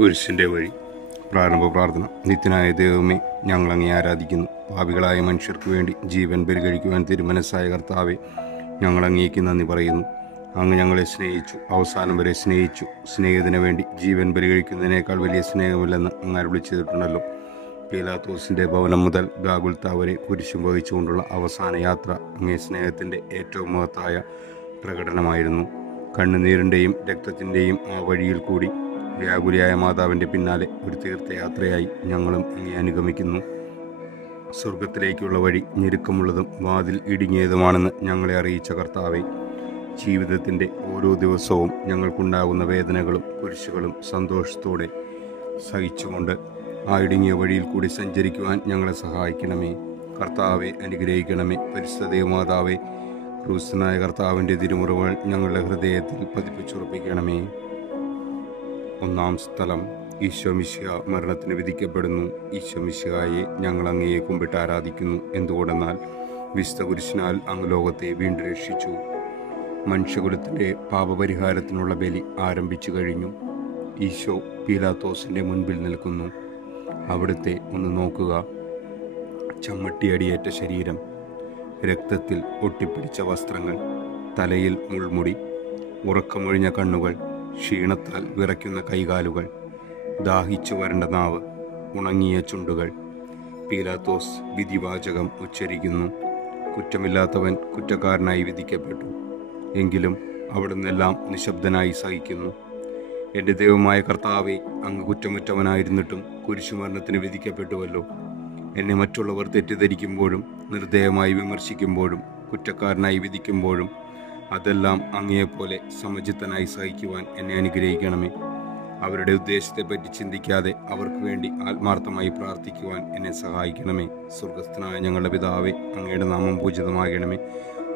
കുരിശിൻ്റെ വഴി. പ്രാരംഭ പ്രാർത്ഥന. നിത്യനായ ദൈവമേ, ഞങ്ങളങ്ങേ ആരാധിക്കുന്നു. പാപികളായ മനുഷ്യർക്ക് വേണ്ടി ജീവൻ ബലികഴിക്കുവാൻ തിരുമനസ്സായ കർത്താവെ, ഞങ്ങളങ്ങേക്ക് നന്ദി പറയുന്നു. അങ്ങ് ഞങ്ങളെ സ്നേഹിച്ചു, അവസാനം വരെ സ്നേഹിച്ചു. സ്നേഹത്തിന് വേണ്ടി ജീവൻ ബലികഴിക്കുന്നതിനേക്കാൾ വലിയ സ്നേഹമില്ലെന്ന് അങ്ങ് അരുളി ചെയ്തിട്ടുണ്ടല്ലോ. പീലാത്തോസിൻ്റെ ഭവനം മുതൽ ഗാഗുൽത്ത വരെ കുരിശും വഹിച്ചുകൊണ്ടുള്ള അവസാന യാത്ര അങ്ങേ സ്നേഹത്തിൻ്റെ ഏറ്റവും മഹത്തായ പ്രകടനമായിരുന്നു. കണ്ണുനീരിൻ്റെയും രക്തത്തിൻ്റെയും ആ വഴിയിൽ കൂടി വ്യാകുലിയായ മാതാവിൻ്റെ പിന്നാലെ ഒരു തീർത്ഥയാത്രയായി ഞങ്ങളും അങ്ങേ അനുഗമിക്കുന്നു. സ്വർഗത്തിലേക്കുള്ള വഴി ഞെരുക്കമുള്ളതും വാതിൽ ഇടുങ്ങിയതുമാണെന്ന് ഞങ്ങളെ അറിയിച്ച കർത്താവെ, ജീവിതത്തിൻ്റെ ഓരോ ദിവസവും ഞങ്ങൾക്കുണ്ടാകുന്ന വേദനകളും കുരിശുകളും സന്തോഷത്തോടെ സഹിച്ചുകൊണ്ട് ആ ഇടുങ്ങിയ വഴിയിൽ കൂടി സഞ്ചരിക്കുവാൻ ഞങ്ങളെ സഹായിക്കണമേ. കർത്താവെ അനുഗ്രഹിക്കണമേ. പരിശുദ്ധ ദേവമാതാവേ, ക്രൂശനായ കർത്താവിൻ്റെ തിരുമുറിവുകൾ ഞങ്ങളുടെ ഹൃദയത്തിൽ പതിപ്പിച്ചുറപ്പിക്കണമേ. ഒന്നാം സ്ഥലം. ഈശോ മിശിഹ മരണത്തിന് വിധിക്കപ്പെടുന്നു. ഈശോ മിശിഹായെ ഞങ്ങൾ അങ്ങയെ കുമ്പിട്ട് ആരാധിക്കുന്നു. എന്തുകൊണ്ടെന്നാൽ വിശുദ്ധ കുരിശിനാൽ അങ്ങ് ലോകത്തെ വീണ്ടും രക്ഷിച്ചു. മനുഷ്യകുലത്തിൻ്റെ പാപപരിഹാരത്തിനുള്ള ബലി ആരംഭിച്ചു കഴിഞ്ഞു. ഈശോ പീലാത്തോസിൻ്റെ മുൻപിൽ നിൽക്കുന്നു. അവിടുത്തെ ഒന്ന് നോക്കുക. ചമ്മട്ടിയടിയേറ്റ ശരീരം, രക്തത്തിൽ ഒട്ടിപ്പിടിച്ച വസ്ത്രങ്ങൾ, തലയിൽ മുൾമുടി, ഉറക്കമൊഴിഞ്ഞ കണ്ണുകൾ, ക്ഷീണത്താൽ വിറയ്ക്കുന്ന കൈകാലുകൾ, ദാഹിച്ചു വരണ്ട നാവ്, ഉണങ്ങിയ ചുണ്ടുകൾ. പീലാത്തോസ് വിധിവാചകം ഉച്ചരിക്കുന്നു. കുറ്റമില്ലാത്തവൻ കുറ്റക്കാരനായി വിധിക്കപ്പെട്ടു. എങ്കിലും അവിടുന്നെല്ലാം നിശബ്ദനായി സഹിക്കുന്നു. എൻ്റെ ദൈവമായ കർത്താവെ, അങ്ങ് കുറ്റമറ്റവനായിരുന്നിട്ടും കുരിശുമരണത്തിന് വിധിക്കപ്പെട്ടുവല്ലോ. എന്നെ മറ്റുള്ളവർ തെറ്റിദ്ധരിക്കുമ്പോഴും നിർദ്ദയമായി വിമർശിക്കുമ്പോഴും കുറ്റക്കാരനായി വിധിക്കുമ്പോഴും അതെല്ലാം അങ്ങയെപ്പോലെ സമചിത്തനായി സഹിക്കുവാൻ എന്നെ അനുഗ്രഹിക്കണമേ. അവരുടെ ഉദ്ദേശത്തെപ്പറ്റി ചിന്തിക്കാതെ അവർക്ക് വേണ്ടി ആത്മാർത്ഥമായി പ്രാർത്ഥിക്കുവാൻ എന്നെ സഹായിക്കണമേ. സ്വർഗസ്ഥനായ ഞങ്ങളുടെ പിതാവേ, അങ്ങയുടെ നാമം പൂജിതമാകണമേ.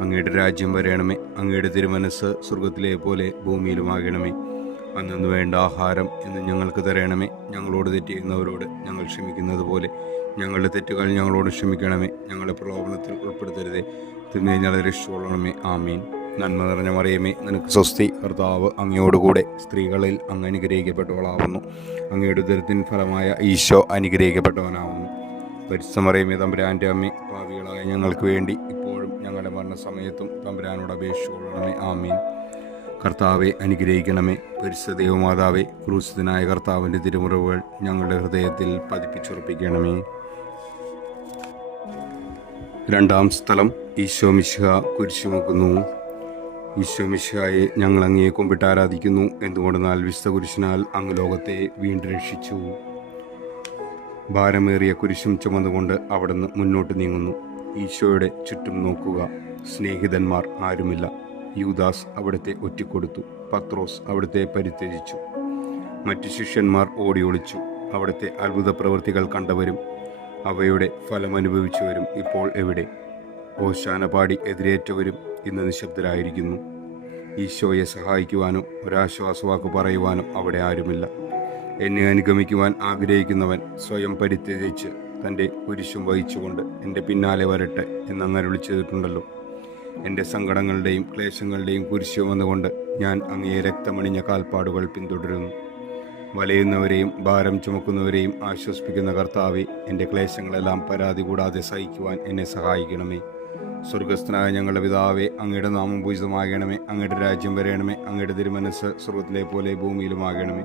അങ്ങയുടെ രാജ്യം വരയണമേ. അങ്ങയുടെ തിരുമനസ് സ്വർഗത്തിലെ പോലെ ഭൂമിയിലുമാകണമേ. അന്നു വേണ്ട ആഹാരം ഇന്ന് ഞങ്ങൾക്ക് തരണമേ. ഞങ്ങളോട് തെറ്റ് ചെയ്യുന്നവരോട് ഞങ്ങൾ ക്ഷമിക്കുന്നത് പോലെ ഞങ്ങളുടെ തെറ്റുകൾ ഞങ്ങളോട് ക്ഷമിക്കണമേ. ഞങ്ങളുടെ പ്രലോഭനത്തിൽ ഉൾപ്പെടുത്തരുതേ, തിന്മയെ ഞങ്ങളെ രക്ഷിച്ചുകൊള്ളണമേ. ആമീൻ. നന്മ നിറഞ്ഞ മറിയമേ, നിനക്ക് സ്വസ്തി. കർത്താവ് അങ്ങയോടുകൂടെ സ്ത്രീകളിൽ അങ്ങ് അനുഗ്രഹിക്കപ്പെട്ടവളാവുന്നു. അങ്ങയുടെ ഉദരത്തിൻ ഫലമായ ഈശോ അനുഗ്രഹിക്കപ്പെട്ടവനാവുന്നു. പരിശുദ്ധ മറിയമേ, തമ്പുരാൻ്റെ അമ്മേ, പാപികളായ ഞങ്ങൾക്ക് വേണ്ടി ഇപ്പോഴും ഞങ്ങളുടെ മരണസമയത്തും തമ്പുരാനോട് അപേക്ഷിച്ചുകൊള്ളണമേ. ആമീൻ. കർത്താവെ അനുഗ്രഹിക്കണമേ. പരിശുദ്ധ ദൈവമാതാവേ, ക്രൂശിതനായ കർത്താവിൻ്റെ തിരുമുറിവുകൾ ഞങ്ങളുടെ ഹൃദയത്തിൽ പതിപ്പിച്ചുറപ്പിക്കണമേ. രണ്ടാം സ്ഥലം. ഈശോ മിശിഹ കുരിശുമക്കുന്നു. ഈശോ മിശിഹായെ ഞങ്ങൾ അങ്ങയെ കുമ്പിട്ട് ആരാധിക്കുന്നു. എന്തുകൊണ്ടെന്നാൽ വിശുദ്ധ കുരിശിനാൽ അങ്ങ് ലോകത്തെ വീണ്ടും രക്ഷിച്ചു. ഭാരമേറിയ കുരിശും ചുമന്നുകൊണ്ട് അവിടുന്ന് മുന്നോട്ട് നീങ്ങുന്നു. ഈശോയുടെ ചുറ്റും നോക്കുക. സ്നേഹിതന്മാർ ആരുമില്ല. യൂദാസ് അവിടുത്തെ ഒറ്റിക്കൊടുത്തു. പത്രോസ് അവിടുത്തെ പരിത്യജിച്ചു. മറ്റു ശിഷ്യന്മാർ ഓടി ഒളിച്ചു. അവിടുത്തെ അത്ഭുത പ്രവൃത്തികൾ കണ്ടവരും അവയുടെ ഫലമനുഭവിച്ചവരും ഇപ്പോൾ എവിടെ? ഓശാന പാടി എതിരേറ്റവരും ഇന്ന് നിശബ്ദരായിരിക്കുന്നു. ഈശോയെ സഹായിക്കുവാനോ ഒരാശ്വാസവാക്ക് പറയുവാനോ അവിടെ ആരുമില്ല. എന്നെ അനുഗമിക്കുവാൻ ആഗ്രഹിക്കുന്നവൻ സ്വയം പരിത്യജിച്ച് തൻ്റെ കുരിശും വഹിച്ചുകൊണ്ട് എൻ്റെ പിന്നാലെ വരട്ടെ എന്നങ്ങ് അരുളി ചെയ്തിട്ടുണ്ടല്ലോ. എൻ്റെ സങ്കടങ്ങളുടെയും ക്ലേശങ്ങളുടെയും കുരിശ് വന്നുകൊണ്ട് ഞാൻ അങ്ങയെ രക്തമണിഞ്ഞ കാൽപ്പാടുകൾ പിന്തുടരുന്നു. വലയുന്നവരെയും ഭാരം ചുമക്കുന്നവരെയും ആശ്വസിപ്പിക്കുന്ന കർത്താവെ, എൻ്റെ ക്ലേശങ്ങളെല്ലാം പരാതി കൂടാതെ സഹിക്കുവാൻ എന്നെ സഹായിക്കണമേ. സ്വർഗസ്ഥനായ ഞങ്ങളുടെ പിതാവേ, അങ്ങയുടെ നാമം പൂജിതമാകണമേ. അങ്ങയുടെ രാജ്യം വരയണമേ. അങ്ങയുടെ തിരുമനസ് സ്വർഗത്തിലെ പോലെ ഭൂമിയിലുമാകണമേ.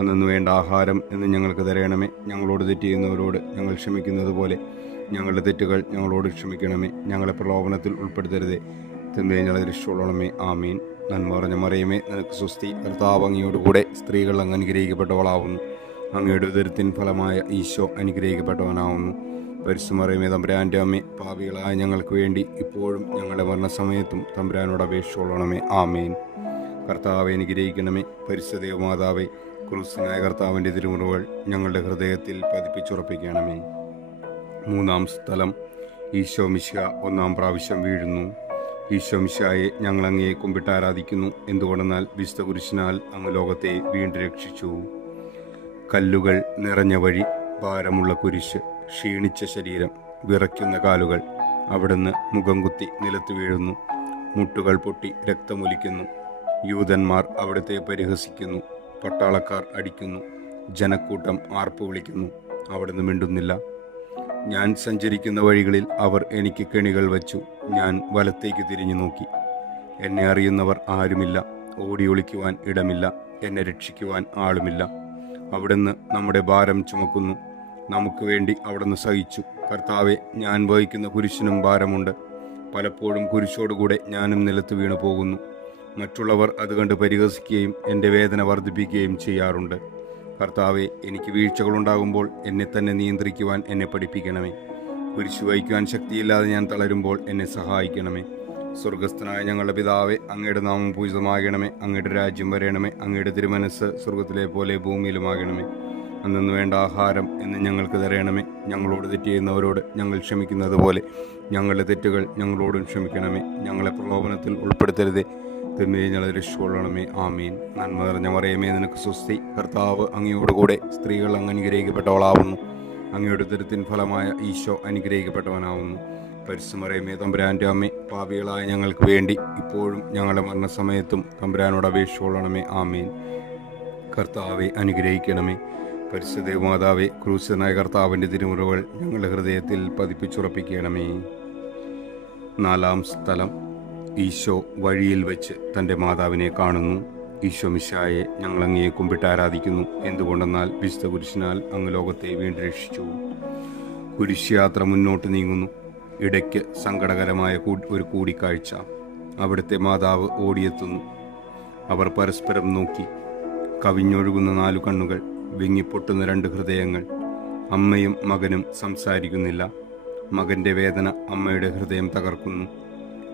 അന്നു വേണ്ട ആഹാരം ഇന്ന് ഞങ്ങൾക്ക് തരണമേ. ഞങ്ങളോട് തെറ്റ് ചെയ്യുന്നവരോട് ഞങ്ങൾ ക്ഷമിക്കുന്നത് പോലെ ഞങ്ങളുടെ തെറ്റുകൾ ഞങ്ങളോട് ക്ഷമിക്കണമേ. ഞങ്ങളെ പ്രലോഭനത്തിൽ ഉൾപ്പെടുത്തരുതേ, തിന്മയെ ഞങ്ങളെ രക്ഷിച്ചുകൊള്ളണമേ. ആമീൻ. നന്മ നിറഞ്ഞ മറിയമേ, നിനക്ക് സ്വസ്തി. കർത്താവ് അങ്ങയോടുകൂടെ സ്ത്രീകൾ അങ്ങ് അനുഗ്രഹിക്കപ്പെട്ടവളാവുന്നു. അങ്ങയുടെ ഉദരത്തിൻ ഫലമായ ഈശോ അനുഗ്രഹിക്കപ്പെട്ടവനാവുന്നു. പരിശുദ്ധ മറിയമേ, തമ്പുരാൻ്റെ അമ്മേ, പാപികളായ ഞങ്ങൾക്ക് വേണ്ടി ഇപ്പോഴും ഞങ്ങളുടെ മരണസമയത്തും തമ്പുരാനോട് അപേക്ഷിച്ചുകൊള്ളണമേ. ആമീൻ. കർത്താവെ അനുഗ്രഹിക്കണമേ. പരിശുദ്ധ ദേവമാതാവേ, ക്രൂശനായ കർത്താവിൻ്റെ തിരുമുറിവുകൾ ഞങ്ങളുടെ ഹൃദയത്തിൽ പതിപ്പിച്ചുറപ്പിക്കണമേ. മൂന്നാം സ്ഥലം. ഈശോ മിശിഹ ഒന്നാം പ്രാവശ്യം വീഴുന്നു. ഈശോ മിശിഹായെ ഞങ്ങൾ അങ്ങയെ കുമ്പിട്ട് ആരാധിക്കുന്നു. എന്തുകൊണ്ടെന്നാൽ വിശുദ്ധ കുരിശിനാൽ അങ്ങ് ലോകത്തെ വീണ്ടും രക്ഷിച്ചു. കല്ലുകൾ നിറഞ്ഞ വഴി, ഭാരമുള്ള കുരിശ്, ക്ഷീണിച്ച ശരീരം, വിറയ്ക്കുന്ന കാലുകൾ. അവിടുന്ന് മുഖം കുത്തി നിലത്ത് വീഴുന്നു. മുട്ടുകൾ പൊട്ടി രക്തമൊലിക്കുന്നു. യൂതന്മാർ അവിടുത്തെ പരിഹസിക്കുന്നു. പട്ടാളക്കാർ അടിക്കുന്നു. ജനക്കൂട്ടം ആർപ്പ് വിളിക്കുന്നു. അവിടുന്ന് മിണ്ടുന്നില്ല. ഞാൻ സഞ്ചരിക്കുന്ന വഴികളിൽ അവർ എനിക്ക് കെണികൾ വച്ചു. ഞാൻ വലത്തേക്ക് തിരിഞ്ഞു നോക്കി. എന്നെ അറിയുന്നവർ ആരുമില്ല. ഓടി ഒളിക്കുവാൻ ഇടമില്ല. എന്നെ രക്ഷിക്കുവാൻ ആളുമില്ല. അവിടുന്ന് നമ്മുടെ ഭാരം ചുമക്കുന്നു. നമുക്ക് വേണ്ടി അവിടുന്ന് സഹിച്ചു. കർത്താവെ, ഞാൻ വഹിക്കുന്ന കുരിശിനും ഭാരമുണ്ട്. പലപ്പോഴും കുരിശോടുകൂടെ ഞാനും നിലത്ത് വീണു പോകുന്നു. മറ്റുള്ളവർ അത് കണ്ട് പരിഹസിക്കുകയും എൻ്റെ വേദന വർദ്ധിപ്പിക്കുകയും ചെയ്യാറുണ്ട്. കർത്താവെ, എനിക്ക് വീഴ്ചകളുണ്ടാകുമ്പോൾ എന്നെ തന്നെ നിയന്ത്രിക്കുവാൻ എന്നെ പഠിപ്പിക്കണമേ. കുരിശു വഹിക്കുവാൻ ശക്തിയില്ലാതെ ഞാൻ തളരുമ്പോൾ എന്നെ സഹായിക്കണമേ. സ്വർഗസ്ഥനായ ഞങ്ങളുടെ പിതാവേ, അങ്ങയുടെ നാമം പൂജിതമാകണമേ. അങ്ങയുടെ രാജ്യം വരണമേ. അങ്ങയുടെ തിരുമനസ്സ് സ്വർഗത്തിലെ പോലെ ഭൂമിയിലുമാകണമേ. അന്നു വേണ്ട ആഹാരം എന്ന് ഞങ്ങൾക്ക് തരണമേ. ഞങ്ങളോട് തെറ്റ് ചെയ്യുന്നവരോട് ഞങ്ങൾ ക്ഷമിക്കുന്നത് പോലെ ഞങ്ങളുടെ തെറ്റുകൾ ഞങ്ങളോടും ക്ഷമിക്കണമേ. ഞങ്ങളെ പ്രലോഭനത്തിൽ ഉൾപ്പെടുത്തരുതേ, തിന്മയെ ഞങ്ങളെ രക്ഷിക്കൊള്ളണമേ. ആമീൻ. നന്മ നിറഞ്ഞ മറിയമേ, നിനക്ക് സ്വസ്തി. കർത്താവ് അങ്ങയോടുകൂടെ സ്ത്രീകൾ അങ്ങ് അനുഗ്രഹിക്കപ്പെട്ടവളാവുന്നു. അങ്ങയുടെ ഉദരത്തിൻ ഫലമായ ഈശോ അനുഗ്രഹിക്കപ്പെട്ടവനാവുന്നു. പരിശുദ്ധമറിയമേ, തമ്പുരാൻ്റെ അമ്മേ, പാപികളായ ഞങ്ങൾക്ക് വേണ്ടി ഇപ്പോഴും ഞങ്ങളുടെ മരണസമയത്തും തമ്പുരാനോട് അപേക്ഷിച്ചുകൊള്ളണമേ. ആമീൻ. കർത്താവെ, അനുഗ്രഹിക്കണമേ. പരിശുദ്ധ മാതാവേ, ക്രൂശനായ കർത്താവിൻ്റെ തിരുമുറകൾ ഞങ്ങളുടെ ഹൃദയത്തിൽ പതിപ്പിച്ചുറപ്പിക്കണമേ. 4-ാം സ്ഥലം. ഈശോ വഴിയിൽ വെച്ച് തൻ്റെ മാതാവിനെ കാണുന്നു. ഈശോ മിശിഹായെ, ഞങ്ങൾ അങ്ങയെ കുമ്പിട്ട് ആരാധിക്കുന്നു. എന്തുകൊണ്ടെന്നാൽ വിശുദ്ധ കുരിശിനാൽ അങ്ങ് ലോകത്തെ വീണ്ടും രക്ഷിച്ചു. കുരിശുയാത്ര മുന്നോട്ട് നീങ്ങുന്നു. ഇടയ്ക്ക് സങ്കടകരമായ ഒരു കൂടിക്കാഴ്ച. അവിടുത്തെ മാതാവ് ഓടിയെത്തുന്നു. അവർ പരസ്പരം നോക്കി. കവിഞ്ഞൊഴുകുന്ന 4 കണ്ണുകൾ, വിങ്ങിപ്പൊട്ടുന്ന 2 ഹൃദയങ്ങൾ. അമ്മയും മകനും സംസാരിക്കുന്നില്ല. മകൻ്റെ വേദന അമ്മയുടെ ഹൃദയം തകർക്കുന്നു.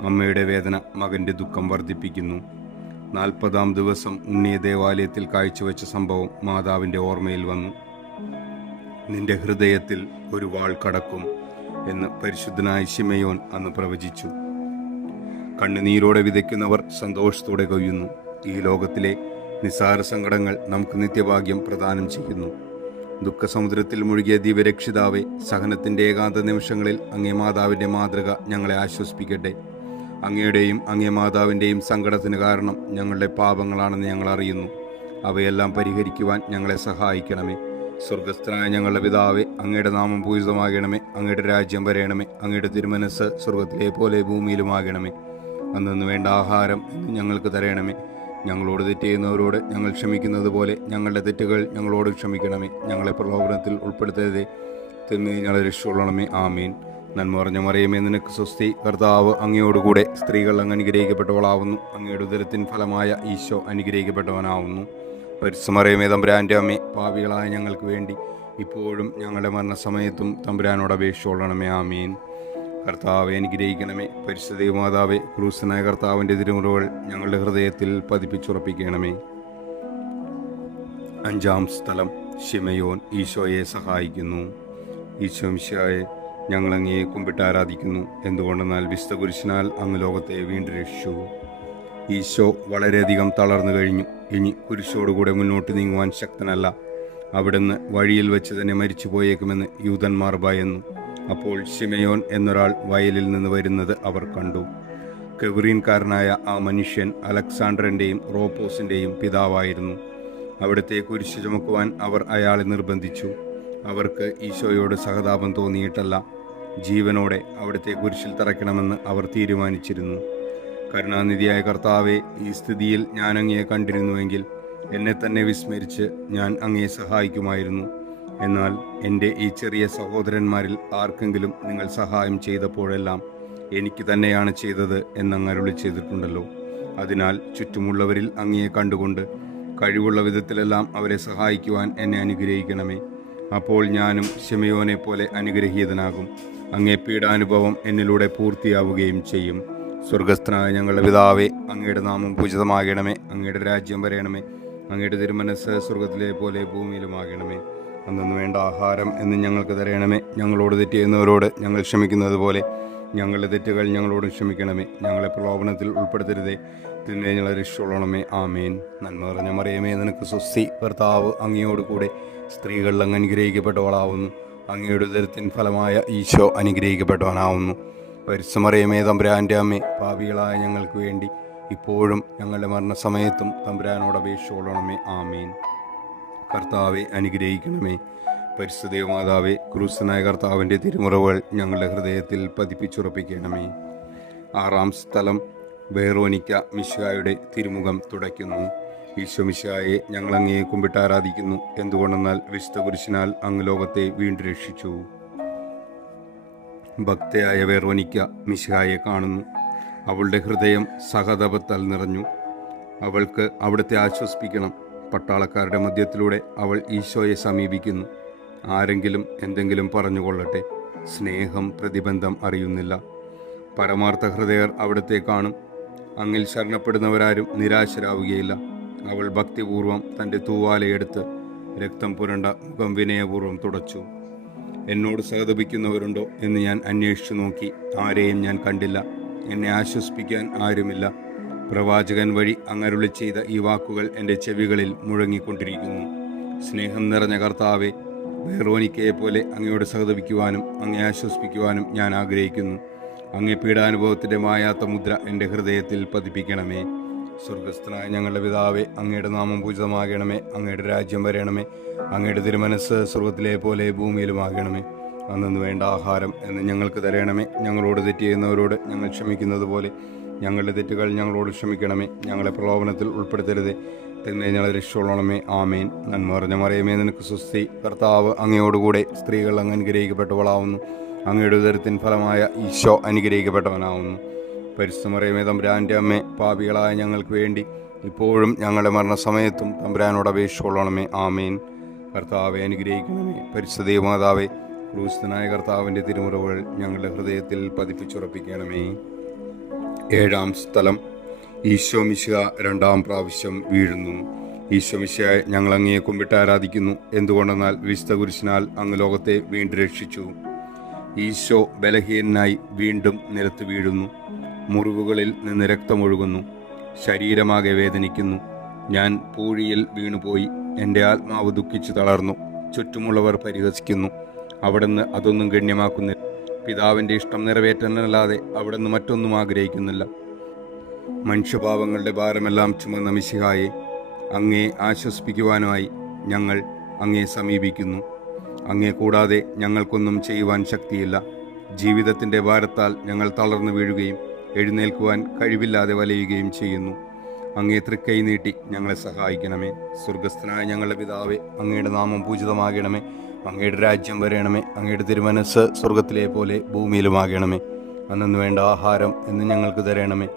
അമ്മയുടെ വേദന മകൻ്റെ ദുഃഖം വർദ്ധിപ്പിക്കുന്നു. 40-ാം ദിവസം ഉണ്ണിയെ ദേവാലയത്തിൽ കാഴ്ചവെച്ച സംഭവം മാതാവിൻ്റെ ഓർമ്മയിൽ വന്നു. നിന്റെ ഹൃദയത്തിൽ ഒരു വാൾ കടക്കും എന്ന് പരിശുദ്ധനായ ശിമയോൻ അന്ന് പ്രവചിച്ചു. കണ്ണുനീരോടെ വിതയ്ക്കുന്നവർ സന്തോഷത്തോടെ കൊയ്യുന്നു. ഈ ലോകത്തിലെ നിസാര സങ്കടങ്ങൾ നമുക്ക് നിത്യഭാഗ്യം പ്രദാനം ചെയ്യുന്നു. ദുഃഖസമുദ്രത്തിൽ മുഴുകിയ ദിവ്യരക്ഷിതാവെ, സഹനത്തിൻ്റെ ഏകാന്ത നിമിഷങ്ങളിൽ അങ്ങേ മാതാവിൻ്റെ മാതൃക ഞങ്ങളെ ആശ്വസിപ്പിക്കട്ടെ. അങ്ങയുടെയും അങ്ങേ മാതാവിൻ്റെയും സങ്കടത്തിന് കാരണം ഞങ്ങളുടെ പാപങ്ങളാണെന്ന് ഞങ്ങൾ അറിയുന്നു. അവയെല്ലാം പരിഹരിക്കുവാൻ ഞങ്ങളെ സഹായിക്കണമേ. സ്വർഗസ്ഥനായ ഞങ്ങളുടെ പിതാവേ, അങ്ങയുടെ നാമം പൂജിതമാകണമേ. അങ്ങയുടെ രാജ്യം വരയണമേ. അങ്ങയുടെ തിരുമനസ്സ് സ്വർഗത്തിലെ പോലെ ഭൂമിയിലുമാകണമേ. അന്നു വേണ്ട ആഹാരം ഇന്ന് ഞങ്ങൾക്ക് തരണമേ. ഞങ്ങളോട് തെറ്റ് ചെയ്യുന്നവരോട് ഞങ്ങൾ ക്ഷമിക്കുന്നത് പോലെ ഞങ്ങളുടെ തെറ്റുകൾ ഞങ്ങളോട് ക്ഷമിക്കണമേ. ഞങ്ങളെ പ്രലോഭനത്തിൽ ഉൾപ്പെടുത്തരുതേ, തിന്മയെ ഞങ്ങളെ രക്ഷിച്ചുകൊള്ളണമേ. ആമീൻ. നന്മ നിറഞ്ഞ മറിയമേ, നിനക്ക് സ്വസ്തി. കർത്താവ് അങ്ങയോടുകൂടെ സ്ത്രീകൾ അങ്ങ് അനുഗ്രഹിക്കപ്പെട്ടവളാവുന്നു. അങ്ങയുടെ ഉദരത്തിൻ ഫലമായ ഈശോ അനുഗ്രഹിക്കപ്പെട്ടവനാവുന്നു. പരിശുദ്ധമറിയമേ, തമ്പുരാൻ്റെ അമ്മേ, പാപികളായ ഞങ്ങൾക്ക് വേണ്ടി ഇപ്പോഴും ഞങ്ങളുടെ മരണസമയത്തും തമ്പുരാനോട് അപേക്ഷിച്ചുകൊള്ളണമേ. ആമീൻ. കർത്താവെ, അനുഗ്രഹിക്കണമേ. പരിശുദ്ധ മാതാവേ, ക്രൂശനായ കർത്താവിൻ്റെ തിരുമുറകൾ ഞങ്ങളുടെ ഹൃദയത്തിൽ പതിപ്പിച്ചുറപ്പിക്കണമേ. 5-ാം സ്ഥലം. ശിമയോൻ ഈശോയെ സഹായിക്കുന്നു. ഈശോ മിശിഹായെ, ഞങ്ങൾ അങ്ങയെ കുമ്പിട്ട് ആരാധിക്കുന്നു. എന്തുകൊണ്ടെന്നാൽ വിശുദ്ധ കുരിശിനാൽ അങ്ങ് ലോകത്തെ വീണ്ടും രക്ഷിച്ചു. ഈശോ വളരെയധികം തളർന്നു കഴിഞ്ഞു. ഇനി കുരിശോടുകൂടെ മുന്നോട്ട് നീങ്ങുവാൻ ശക്തനല്ല. അവിടുന്ന് വഴിയിൽ വെച്ച് തന്നെ മരിച്ചു പോയേക്കുമെന്ന് യൂതന്മാർ ഭയന്നു. അപ്പോൾ ശിമയോൻ എന്നൊരാൾ വയലിൽ നിന്ന് വരുന്നത് അവർ കണ്ടു. കെവറീൻകാരനായ ആ മനുഷ്യൻ അലക്സാണ്ടറിൻ്റെയും റോപ്പോസിൻ്റെയും പിതാവായിരുന്നു. അവിടുത്തെ കുരിശ് ചുമക്കുവാൻ അവർ അയാളെ നിർബന്ധിച്ചു. അവർക്ക് ഈശോയോട് സഹതാപം തോന്നിയിട്ടല്ല, ജീവനോടെ അവിടുത്തെ കുരിശിൽ തറയ്ക്കണമെന്ന് അവർ തീരുമാനിച്ചിരുന്നു. കരുണാനിധിയായ കർത്താവെ, ഈ സ്ഥിതിയിൽ ഞാൻ അങ്ങയെ കണ്ടിരുന്നുവെങ്കിൽ എന്നെ തന്നെ വിസ്മരിച്ച് ഞാൻ അങ്ങയെ സഹായിക്കുമായിരുന്നു. എന്നാൽ എൻ്റെ ഈ ചെറിയ സഹോദരന്മാരിൽ ആർക്കെങ്കിലും നിങ്ങൾ സഹായം ചെയ്തപ്പോഴെല്ലാം എനിക്ക് തന്നെയാണ് ചെയ്തത് എന്നങ്ങ് അരുളി ചെയ്തിട്ടുണ്ടല്ലോ. അതിനാൽ ചുറ്റുമുള്ളവരിൽ അങ്ങയെ കണ്ടുകൊണ്ട് കഴിവുള്ള വിധത്തിലെല്ലാം അവരെ സഹായിക്കുവാൻ എന്നെ അനുഗ്രഹിക്കണമേ. അപ്പോൾ ഞാനും ശിമയോനെ പോലെ അനുഗ്രഹീതനാകും. അങ്ങേ പീഡാനുഭവം എന്നിലൂടെ പൂർത്തിയാവുകയും ചെയ്യും. സ്വർഗസ്ഥനായ ഞങ്ങളുടെ പിതാവേ, അങ്ങയുടെ നാമം പൂജിതമാകണമേ. അങ്ങയുടെ രാജ്യം വരയണമേ. അങ്ങയുടെ തിരുമനസ്സ് സ്വർഗത്തിലെ പോലെ ഭൂമിയിലുമാകണമേ. അന്നു വേണ്ട ആഹാരം എന്ന് ഞങ്ങൾക്ക് തരണമേ. ഞങ്ങളോട് തെറ്റ് ചെയ്യുന്നവരോട് ഞങ്ങൾ ക്ഷമിക്കുന്നത് പോലെ ഞങ്ങളുടെ തെറ്റുകൾ ഞങ്ങളോട് ക്ഷമിക്കണമേ. ഞങ്ങളെ പ്രലോഭനത്തിൽ ഉൾപ്പെടുത്തരുതേ, തിന്മയെ ഞങ്ങളെ രക്ഷിച്ചുകൊള്ളണമേ. ആമീൻ. നന്മ നിറഞ്ഞ മറിയമേ, നിനക്ക് സ്വസ്തി. കർത്താവ് അങ്ങയോട് കൂടെ സ്ത്രീകൾ അങ്ങ് അനുഗ്രഹിക്കപ്പെട്ടവളാവുന്നു. അങ്ങയുടെ ഉദരത്തിൻ ഫലമായ ഈശോ അനുഗ്രഹിക്കപ്പെട്ടവനാവുന്നു. പരിശുദ്ധ മറിയമേ, തമ്പുരാൻ്റെ അമ്മേ, പാപികളായ ഞങ്ങൾക്ക് വേണ്ടി ഇപ്പോഴും ഞങ്ങളുടെ മരണസമയത്തും തമ്പുരാനോട് അപേക്ഷിച്ചുകൊള്ളണമേ. ആമീൻ. കർത്താവെ അനുഗ്രഹിക്കണമേ. പരിശുദ്ധ മാതാവേ, ക്രൂശനായ കർത്താവിൻ്റെ തിരുമുറവുകൾ ഞങ്ങളുടെ ഹൃദയത്തിൽ പതിപ്പിച്ചുറപ്പിക്കണമേ. 6-ാം സ്ഥലം വെറോനിക്ക മിശിഹായുടെ തിരുമുഖം തുടയ്ക്കുന്നു. ഈശോ മിശിഹായെ ഞങ്ങൾ അങ്ങയെ കുമ്പിട്ട് ആരാധിക്കുന്നു. എന്തുകൊണ്ടെന്നാൽ വിശുദ്ധ കുരിശിനാൽ അങ്ങ് ലോകത്തെ വീണ്ടും രക്ഷിച്ചു. ഭക്തയായ വെറോനിക്ക മിശിഹായെ കാണുന്നു. അവളുടെ ഹൃദയം സഹതാപത്താൽ നിറഞ്ഞു. അവൾക്ക് അവിടുത്തെ ആശ്വസിപ്പിക്കണം. പട്ടാളക്കാരുടെ മധ്യത്തിലൂടെ അവൾ ഈശോയെ സമീപിക്കുന്നു. ആരെങ്കിലും എന്തെങ്കിലും പറഞ്ഞുകൊള്ളട്ടെ, സ്നേഹം പ്രതിബന്ധം അറിയുന്നില്ല. പരമാർത്ഥ ഹൃദയർ അവിടുത്തെ കാണും. അങ്ങിൽ ശരണപ്പെടുന്നവരാരും നിരാശരാവുകയില്ല. അവൾ ഭക്തിപൂർവം തൻ്റെ തൂവാലയെടുത്ത് രക്തം പുരണ്ട മുഖം വിനയപൂർവ്വം തുടച്ചു. എന്നോട് സഹതപിക്കുന്നവരുണ്ടോ എന്ന് ഞാൻ അന്വേഷിച്ചു നോക്കി. ആരെയും ഞാൻ കണ്ടില്ല. എന്നെ ആശ്വസിപ്പിക്കാൻ ആരുമില്ല. പ്രവാചകൻ വഴി അങ്ങരുളി ചെയ്ത ഈ വാക്കുകൾ എൻ്റെ ചെവികളിൽ മുഴങ്ങിക്കൊണ്ടിരിക്കുന്നു. സ്നേഹം നിറഞ്ഞ കർത്താവെ, വെറോനിക്കയെ പോലെ അങ്ങയോട് സഹതപിക്കുവാനും അങ്ങയെ ആശ്വസിപ്പിക്കുവാനും ഞാൻ ആഗ്രഹിക്കുന്നു. അങ്ങേ പീഡാനുഭവത്തിൻ്റെ മായാത്ത മുദ്ര എൻ്റെ ഹൃദയത്തിൽ പതിപ്പിക്കണമേ. സ്വർഗസ്ഥനായ ഞങ്ങളുടെ പിതാവേ, അങ്ങയുടെ നാമം പൂജിതമാകണമേ. അങ്ങയുടെ രാജ്യം വരണമേ. അങ്ങയുടെ തിരുമനസ്സ് സ്വർഗത്തിലെ പോലെ ഭൂമിയിലുമാകണമേ. അന്നു വേണ്ട ആഹാരം എന്ന് ഞങ്ങൾക്ക് തരണമേ. ഞങ്ങളോട് തെറ്റ് ചെയ്യുന്നവരോട് ഞങ്ങൾ ക്ഷമിക്കുന്നത് പോലെ ഞങ്ങളുടെ തെറ്റുകൾ ഞങ്ങളോട് ക്ഷമിക്കണമേ. ഞങ്ങളെ പ്രലോഭനത്തിൽ ഉൾപ്പെടുത്തരുതേ, തിന്മയെ ഞങ്ങളെ രക്ഷിച്ചോളണമേ. ആമേൻ. നന്മ നിറഞ്ഞ മറിയമേ, നിനക്ക് സ്വസ്തി. കർത്താവ് അങ്ങയോടുകൂടെ സ്ത്രീകൾ അങ്ങ് അനുഗ്രഹിക്കപ്പെട്ടവളാവുന്നു. അങ്ങയുടെ ഉദരത്തിൻ ഫലമായ ഈശോ അനുഗ്രഹിക്കപ്പെട്ടവനാവുന്നു. പരിശുദ്ധ മറിയമേ, തമ്പുരാൻ്റെ അമ്മേ, പാപികളായ ഞങ്ങൾക്ക് വേണ്ടി ഇപ്പോഴും ഞങ്ങളുടെ മരണസമയത്തും തമ്പുരാനോട് അപേക്ഷിച്ചുകൊള്ളണമേ. ആമേൻ. കർത്താവെ അനുഗ്രഹിക്കണമേ. പരിശുദ്ധ മാതാവേ, ക്രൂശനായ കർത്താവിൻ്റെ തിരുമുറവുകൾ ഞങ്ങളുടെ ഹൃദയത്തിൽ പതിപ്പിച്ചുറപ്പിക്കണമേ. 7-ാം സ്ഥലം ഈശോ മിശിഹ 2-ാം പ്രാവശ്യം വീഴുന്നു. ഈശോ മിശിഹായെ ഞങ്ങൾ അങ്ങയെ കുമ്പിട്ട് ആരാധിക്കുന്നു. എന്തുകൊണ്ടെന്നാൽ വിശുദ്ധ കുരിശിനാൽ അങ്ങ് ലോകത്തെ വീണ്ടും രക്ഷിച്ചു. ഈശോ ബലഹീനനായി വീണ്ടും നിലത്ത് വീഴുന്നു. മുറിവുകളിൽ നിന്ന് രക്തമൊഴുകുന്നു. ശരീരമാകെ വേദനിക്കുന്നു. ഞാൻ പൂഴിയിൽ വീണുപോയി. എൻ്റെ ആത്മാവ് ദുഃഖിച്ചു തളർന്നു. ചുറ്റുമുള്ളവർ പരിഹസിക്കുന്നു. അവിടുന്ന് അതൊന്നും ഗണ്യമാക്കുന്നില്ല. പിതാവിൻ്റെ ഇഷ്ടം നിറവേറ്റാനല്ലാതെ അവിടുന്ന് മറ്റൊന്നും ആഗ്രഹിക്കുന്നില്ല. മനുഷ്യപാവങ്ങളുടെ ഭാരമെല്ലാം ചുമന്ന മിശിഹായെ, അങ്ങയെ ആശ്വസിപ്പിക്കുവാനായി ഞങ്ങൾ അങ്ങയെ സമീപിക്കുന്നു. അങ്ങയെ കൂടാതെ ഞങ്ങൾക്കൊന്നും ചെയ്യുവാൻ ശക്തിയില്ല. ജീവിതത്തിൻ്റെ ഭാരത്താൽ ഞങ്ങൾ തളർന്നു വീഴുകയും എഴുന്നേൽക്കുവാൻ കഴിവില്ലാതെ വലയുകയും ചെയ്യുന്നു. അങ്ങേ തൃക്കൈ നീട്ടി ഞങ്ങളെ സഹായിക്കണമേ. സ്വർഗസ്ഥനായ ഞങ്ങളുടെ പിതാവേ, അങ്ങയുടെ നാമം പൂജിതമാകണമേ. അങ്ങയുടെ രാജ്യം വരണമേ. അങ്ങയുടെ തിരുമനസ്സ് സ്വർഗത്തിലെ പോലെ ഭൂമിയിലുമാകണമേ. അന്നു വേണ്ട ആഹാരം എന്ന് ഞങ്ങൾക്ക് തരണമേ.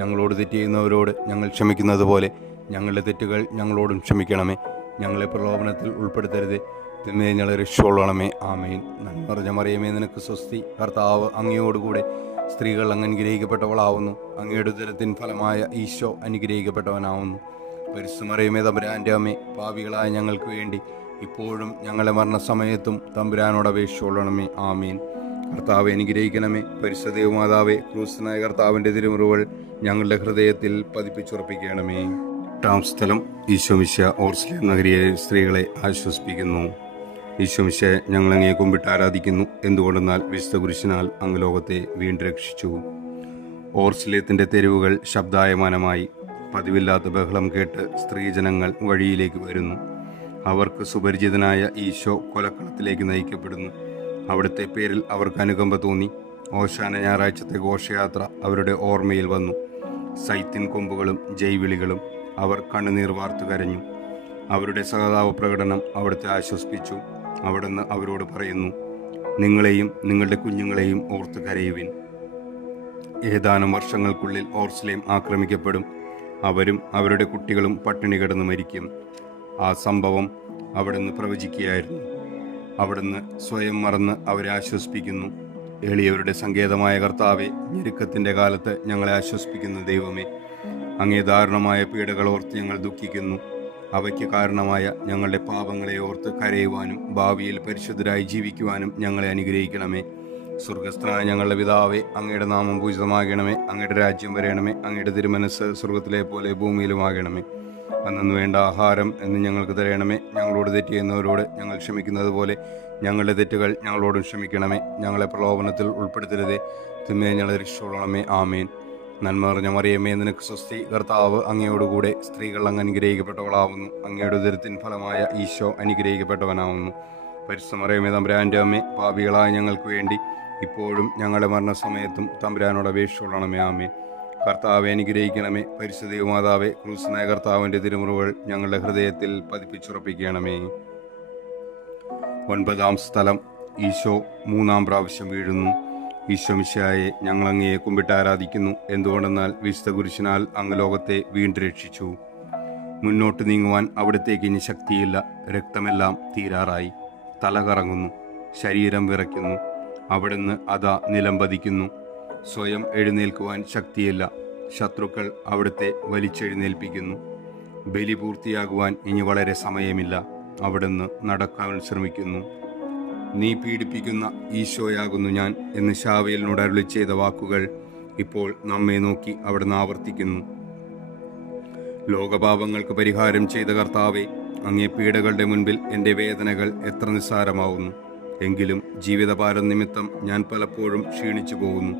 ഞങ്ങളോട് തെറ്റ് ചെയ്യുന്നവരോട് ഞങ്ങൾ ക്ഷമിക്കുന്നത് പോലെ ഞങ്ങളുടെ തെറ്റുകൾ ഞങ്ങളോടും ക്ഷമിക്കണമേ. ഞങ്ങളെ പ്രലോഭനത്തിൽ ഉൾപ്പെടുത്തരുതേ, തിന്മയെ ഞങ്ങളെ രക്ഷിച്ചോളണമേ. ആമേൻ. നന്മ നിറഞ്ഞ മറിയമേ, നിനക്ക് സ്വസ്തി. കർത്താവ് അങ്ങയോടുകൂടെ സ്ത്രീകൾ അങ്ങ് അനുഗ്രഹിക്കപ്പെട്ടവളാവുന്നു. അങ്ങയുടെ ഉദരത്തിൻ ഫലമായ ഈശോ അനുഗ്രഹിക്കപ്പെട്ടവനാവുന്നു. പരിശുദ്ധ മറിയമേ, തമ്പുരാൻ്റെ അമ്മേ, പാപികളായ ഞങ്ങൾക്ക് വേണ്ടി ഇപ്പോഴും ഞങ്ങളുടെ മരണസമയത്തും തമ്പുരാനോട് അപേക്ഷിച്ചുകൊള്ളണമേ. ആമേൻ. കർത്താവെ അനുഗ്രഹിക്കണമേ. പരിശുദ്ധ മാതാവേ, ക്രൂശനായ കർത്താവിൻ്റെ തിരുമുറവുകൾ ഞങ്ങളുടെ ഹൃദയത്തിൽ പതിപ്പിച്ചുറപ്പിക്കണമേ. 8-ാം സ്ഥലം ഈശോ മിശിഹ ഓർസ്ലേം നഗരിയിലെ സ്ത്രീകളെ ആശ്വസിപ്പിക്കുന്നു. ഈശോ മിശിഹായെ ഞങ്ങൾ അങ്ങയെ കുമ്പിട്ട് ആരാധിക്കുന്നു. എന്തുകൊണ്ടെന്നാൽ വിശുദ്ധ കുരിശിനാൽ അങ്ങ് ലോകത്തെ വീണ്ടും രക്ഷിച്ചു. ഓർസ്ലേത്തിൻ്റെ തെരുവുകൾ ശബ്ദായമാനമായി. പതിവില്ലാത്ത ബഹളം കേട്ട് സ്ത്രീജനങ്ങൾ വഴിയിലേക്ക് വരുന്നു. അവർക്ക് സുപരിചിതനായ ഈശോ കൊലക്കളത്തിലേക്ക് നയിക്കപ്പെടുന്നു. അവിടുത്തെ പേരിൽ അവർക്ക് അനുകമ്പ തോന്നി. ഓശാന ഞായറാഴ്ചത്തെ ഘോഷയാത്ര അവരുടെ ഓർമ്മയിൽ വന്നു. സൈത്തിൻ കൊമ്പുകളും ജൈവിളികളും. അവർ കണ്ണുനീർ വാർത്തു കരഞ്ഞു. അവരുടെ സഹതാപ പ്രകടനം അവിടുത്തെ ആശ്വസിപ്പിച്ചു. അവിടുന്ന് അവരോട് പറയുന്നു, നിങ്ങളെയും നിങ്ങളുടെ കുഞ്ഞുങ്ങളെയും ഓർത്ത് കരയുവിൻ. ഏതാനും വർഷങ്ങൾക്കുള്ളിൽ ഓർസ്ലേം ആക്രമിക്കപ്പെടും. അവരും അവരുടെ കുട്ടികളും പട്ടിണി കിടന്ന് മരിക്കും. ആ സംഭവം അവിടുന്ന് പ്രവചിക്കുകയായിരുന്നു. അവിടുന്ന് സ്വയം മറന്ന് അവരെ ആശ്വസിപ്പിക്കുന്നു. എളിയവരുടെ സങ്കേതമായ കർത്താവെ, ഞെരുക്കത്തിൻ്റെ കാലത്ത് ഞങ്ങളെ ആശ്വസിപ്പിക്കുന്ന ദൈവമേ, അങ്ങേ ദാരുണമായ പീഡകൾ ഓർത്ത് ഞങ്ങൾ ദുഃഖിക്കുന്നു. അവയ്ക്ക് കാരണമായ ഞങ്ങളുടെ പാപങ്ങളെ ഓർത്ത് കരയുവാനും ഭാവിയിൽ പരിശുദ്ധരായി ജീവിക്കുവാനും ഞങ്ങളെ അനുഗ്രഹിക്കണമേ. സ്വർഗസ്ഥനായ ഞങ്ങളുടെ പിതാവേ, അങ്ങയുടെ നാമം പൂജിതമാകണമേ. അങ്ങയുടെ രാജ്യം വരണമേ. അങ്ങയുടെ തിരുമനസ്സ് സ്വർഗത്തിലെ പോലെ ഭൂമിയിലുമാകണമേ. അന്നു വേണ്ട ആഹാരം എന്ന് ഞങ്ങൾക്ക് തരണമേ. ഞങ്ങളോട് തെറ്റ് ചെയ്യുന്നവരോട് ഞങ്ങൾ ക്ഷമിക്കുന്നത് പോലെ ഞങ്ങളുടെ തെറ്റുകൾ ഞങ്ങളോടും ക്ഷമിക്കണമേ. ഞങ്ങളെ പ്രലോഭനത്തിൽ ഉൾപ്പെടുത്തരുതേ, തിന്മയെ ഞങ്ങളെ രക്ഷിച്ചോളണമേ. ആമേൻ. നന്മ നിറഞ്ഞ മറിയമേ, നിനക്ക് സ്വസ്തി. കർത്താവ് അങ്ങയോടുകൂടെ സ്ത്രീകൾ അങ്ങ് അനുഗ്രഹിക്കപ്പെട്ടവളാവുന്നു. അങ്ങയുടെ ഉദരത്തിൻ ഫലമായ ഈശോ അനുഗ്രഹിക്കപ്പെട്ടവനാവുന്നു. പരിശുദ്ധ മറിയമേ, തമ്പുരാൻ്റെ അമ്മേ, പാപികളായ ഞങ്ങൾക്ക് വേണ്ടി ഇപ്പോഴും ഞങ്ങളുടെ മരണസമയത്തും തമ്പുരാനോട് അപേക്ഷിച്ചുകൊള്ളണമേ. ആമേൻ. കർത്താവെ അനുഗ്രഹിക്കണമേ. പരിശുദ്ധ ദൈവമാതാവേ, ക്രൂശനായ കർത്താവിൻ്റെ തിരുമുറിവുകൾ ഞങ്ങളുടെ ഹൃദയത്തിൽ പതിപ്പിച്ചുറപ്പിക്കണമേ. 9-ാം സ്ഥലം. ഈശോ 3-ാം പ്രാവശ്യം വീഴുന്നു. ഈശോ മിശിഹായെ, ഞങ്ങൾ അങ്ങയെ കുമ്പിട്ട് ആരാധിക്കുന്നു. എന്തുകൊണ്ടെന്നാൽ വിശുദ്ധ കുരിശിനാൽ അങ്ങ് ലോകത്തെ വീണ്ടും രക്ഷിച്ചു. മുന്നോട്ട് നീങ്ങുവാൻ അവിടത്തേക്ക് ഇനി ശക്തിയില്ല. രക്തമെല്ലാം തീരാറായി. തല കറങ്ങുന്നു, ശരീരം വിറയ്ക്കുന്നു. അവിടുന്ന് അതാ നിലംപതിക്കുന്നു. സ്വയം എഴുന്നേൽക്കുവാൻ ശക്തിയില്ല. ശത്രുക്കൾ അവിടുത്തെ വലിച്ചെഴുന്നേൽപ്പിക്കുന്നു. ബലി പൂർത്തിയാകുവാൻ ഇനി വളരെ സമയമില്ല. അവിടുന്ന് നടക്കാൻ ശ്രമിക്കുന്നു. നീ പീഡിപ്പിക്കുന്ന ഈശോയാകുന്നു ഞാൻ എന്ന് ശാവേലിനോട് അരുളി ചെയ്ത വാക്കുകൾ ഇപ്പോൾ നമ്മെ നോക്കി അവിടുന്ന് ആവർത്തിക്കുന്നു. ലോകപാപങ്ങൾക്ക് പരിഹാരം ചെയ്ത കർത്താവെ, അങ്ങേ പീഡകളുടെ മുൻപിൽ എൻ്റെ വേദനകൾ എത്ര നിസ്സാരമാവുന്നു. എങ്കിലും ജീവിതഭാരം നിമിത്തം ഞാൻ പലപ്പോഴും ക്ഷീണിച്ചു പോകുന്നു.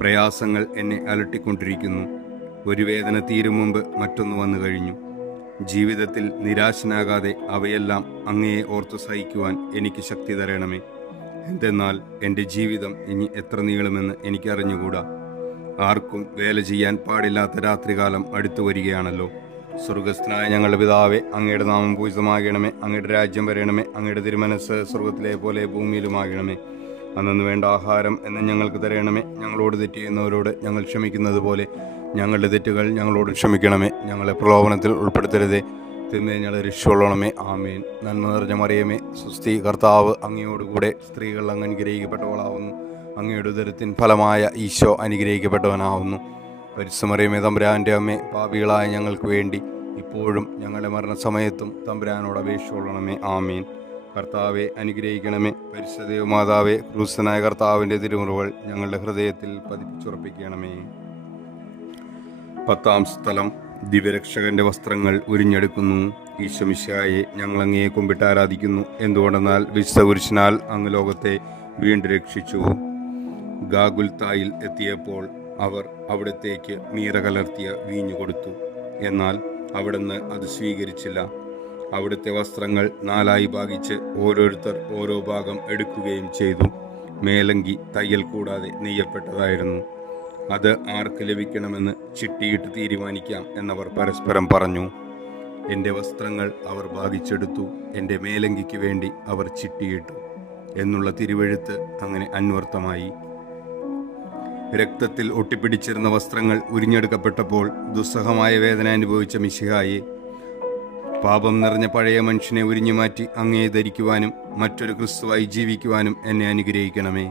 പ്രയാസങ്ങൾ എന്നെ അലട്ടിക്കൊണ്ടിരിക്കുന്നു. ഒരു വേദന തീരും മുമ്പ് മറ്റൊന്ന് വന്നു കഴിഞ്ഞു. ജീവിതത്തിൽ നിരാശനാകാതെ അവയെല്ലാം അങ്ങയെ ഓർത്തു സഹിക്കുവാൻ എനിക്ക് ശക്തി തരണമേ. എന്തെന്നാൽ എൻ്റെ ജീവിതം ഇനി എത്ര നീളുമെന്ന് എനിക്കറിഞ്ഞുകൂടാ. ആർക്കും വേല ചെയ്യാൻ പാടില്ലാത്ത രാത്രികാലം അടുത്തു വരികയാണല്ലോ. സ്വർഗസ്ഥനായ ഞങ്ങളുടെ പിതാവേ, അങ്ങയുടെ നാമം പൂജിതമാകണമേ. അങ്ങയുടെ രാജ്യം വരണമേ. അങ്ങയുടെ തിരുമനസ്സ് സ്വർഗത്തിലെ പോലെ ഭൂമിയിലുമാകണമേ. അന്നു വേണ്ട ആഹാരം എന്ന് ഞങ്ങൾക്ക് തരണമേ. ഞങ്ങളോട് തെറ്റ് ചെയ്യുന്നവരോട് ഞങ്ങൾ ക്ഷമിക്കുന്നത് പോലെ ഞങ്ങളുടെ തെറ്റുകൾ ഞങ്ങളോട് ക്ഷമിക്കണമേ. ഞങ്ങളെ പ്രലോഭനത്തിൽ ഉൾപ്പെടുത്തരുതേ, തിന്മയെ ഞങ്ങളെ രക്ഷിച്ചുകൊള്ളണമേ. ആമേൻ. നന്മ നിറഞ്ഞ മറിയമേ, സ്വസ്തി. കർത്താവ് അങ്ങയോടുകൂടെ സ്ത്രീകൾ അങ്ങ് അനുഗ്രഹിക്കപ്പെട്ടവളാവുന്നു. അങ്ങയുടെ ഉദരത്തിൻ ഫലമായ ഈശോ അനുഗ്രഹിക്കപ്പെട്ടവനാവുന്നു. പരിശുദ്ധ മറിയമേ, തമ്പുരാൻ്റെ അമ്മേ, പാപികളായ ഞങ്ങൾക്ക് വേണ്ടി ഇപ്പോഴും ഞങ്ങളുടെ മരണസമയത്തും തമ്പുരാനോട് അപേക്ഷിച്ചുകൊള്ളണമേ. ആമേൻ. കർത്താവെ അനുഗ്രഹിക്കണമേ. പരിശുദ്ധ ദൈവമാതാവേ, ക്രൂശനായ കർത്താവിൻ്റെ തിരുമുറിവുകൾ ഞങ്ങളുടെ ഹൃദയത്തിൽ പതിപ്പിച്ചുറപ്പിക്കണമേ. 10-ാം സ്ഥലം. ദിവ്യരക്ഷകന്റെ വസ്ത്രങ്ങൾ ഉരിഞ്ഞെടുക്കുന്നു. ഈശോ മിശിഹായെ, ഞങ്ങൾ അങ്ങയെ കുമ്പിട്ട് ആരാധിക്കുന്നു. എന്തുകൊണ്ടെന്നാൽ വിശുദ്ധ കുരിശിനാൽ അങ്ങ് ലോകത്തെ വീണ്ടും രക്ഷിച്ചു. ഗാഗുൽത്തായിൽ എത്തിയപ്പോൾ അവർ അവിടത്തേക്ക് മീറ കലർത്തിയ വീഞ്ഞു കൊടുത്തു. എന്നാൽ അവിടുന്ന് അത് സ്വീകരിച്ചില്ല. അവിടുത്തെ വസ്ത്രങ്ങൾ 4ആയി ഭാഗിച്ച് ഓരോരുത്തർ ഓരോ ഭാഗം എടുക്കുകയും ചെയ്തു. മേലങ്കി തയ്യൽ കൂടാതെ നെയ്യപ്പെട്ടതായിരുന്നു. അത് ആർക്ക് ലഭിക്കണമെന്ന് ചിട്ടിയിട്ട് തീരുമാനിക്കാം എന്നവർ പരസ്പരം പറഞ്ഞു. എൻ്റെ വസ്ത്രങ്ങൾ അവർ ഭാഗിച്ചെടുത്തു, എൻ്റെ മേലങ്കിക്ക് വേണ്ടി അവർ ചിട്ടിയിട്ടു എന്നുള്ള തിരുവെഴുത്ത് അങ്ങനെ അന്വർത്ഥമായി. രക്തത്തിൽ ഒട്ടിപ്പിടിച്ചിരുന്ന വസ്ത്രങ്ങൾ ഉരിഞ്ഞെടുക്കപ്പെട്ടപ്പോൾ ദുസ്സഹമായ വേദന അനുഭവിച്ച മിശിഹായെ, പാപം നിറഞ്ഞ പഴയ മനുഷ്യനെ ഉരിഞ്ഞു മാറ്റി അങ്ങയെ ധരിക്കുവാനും മറ്റൊരു ക്രിസ്തുവായി ജീവിക്കുവാനും എന്നെ അനുഗ്രഹിക്കണമേ.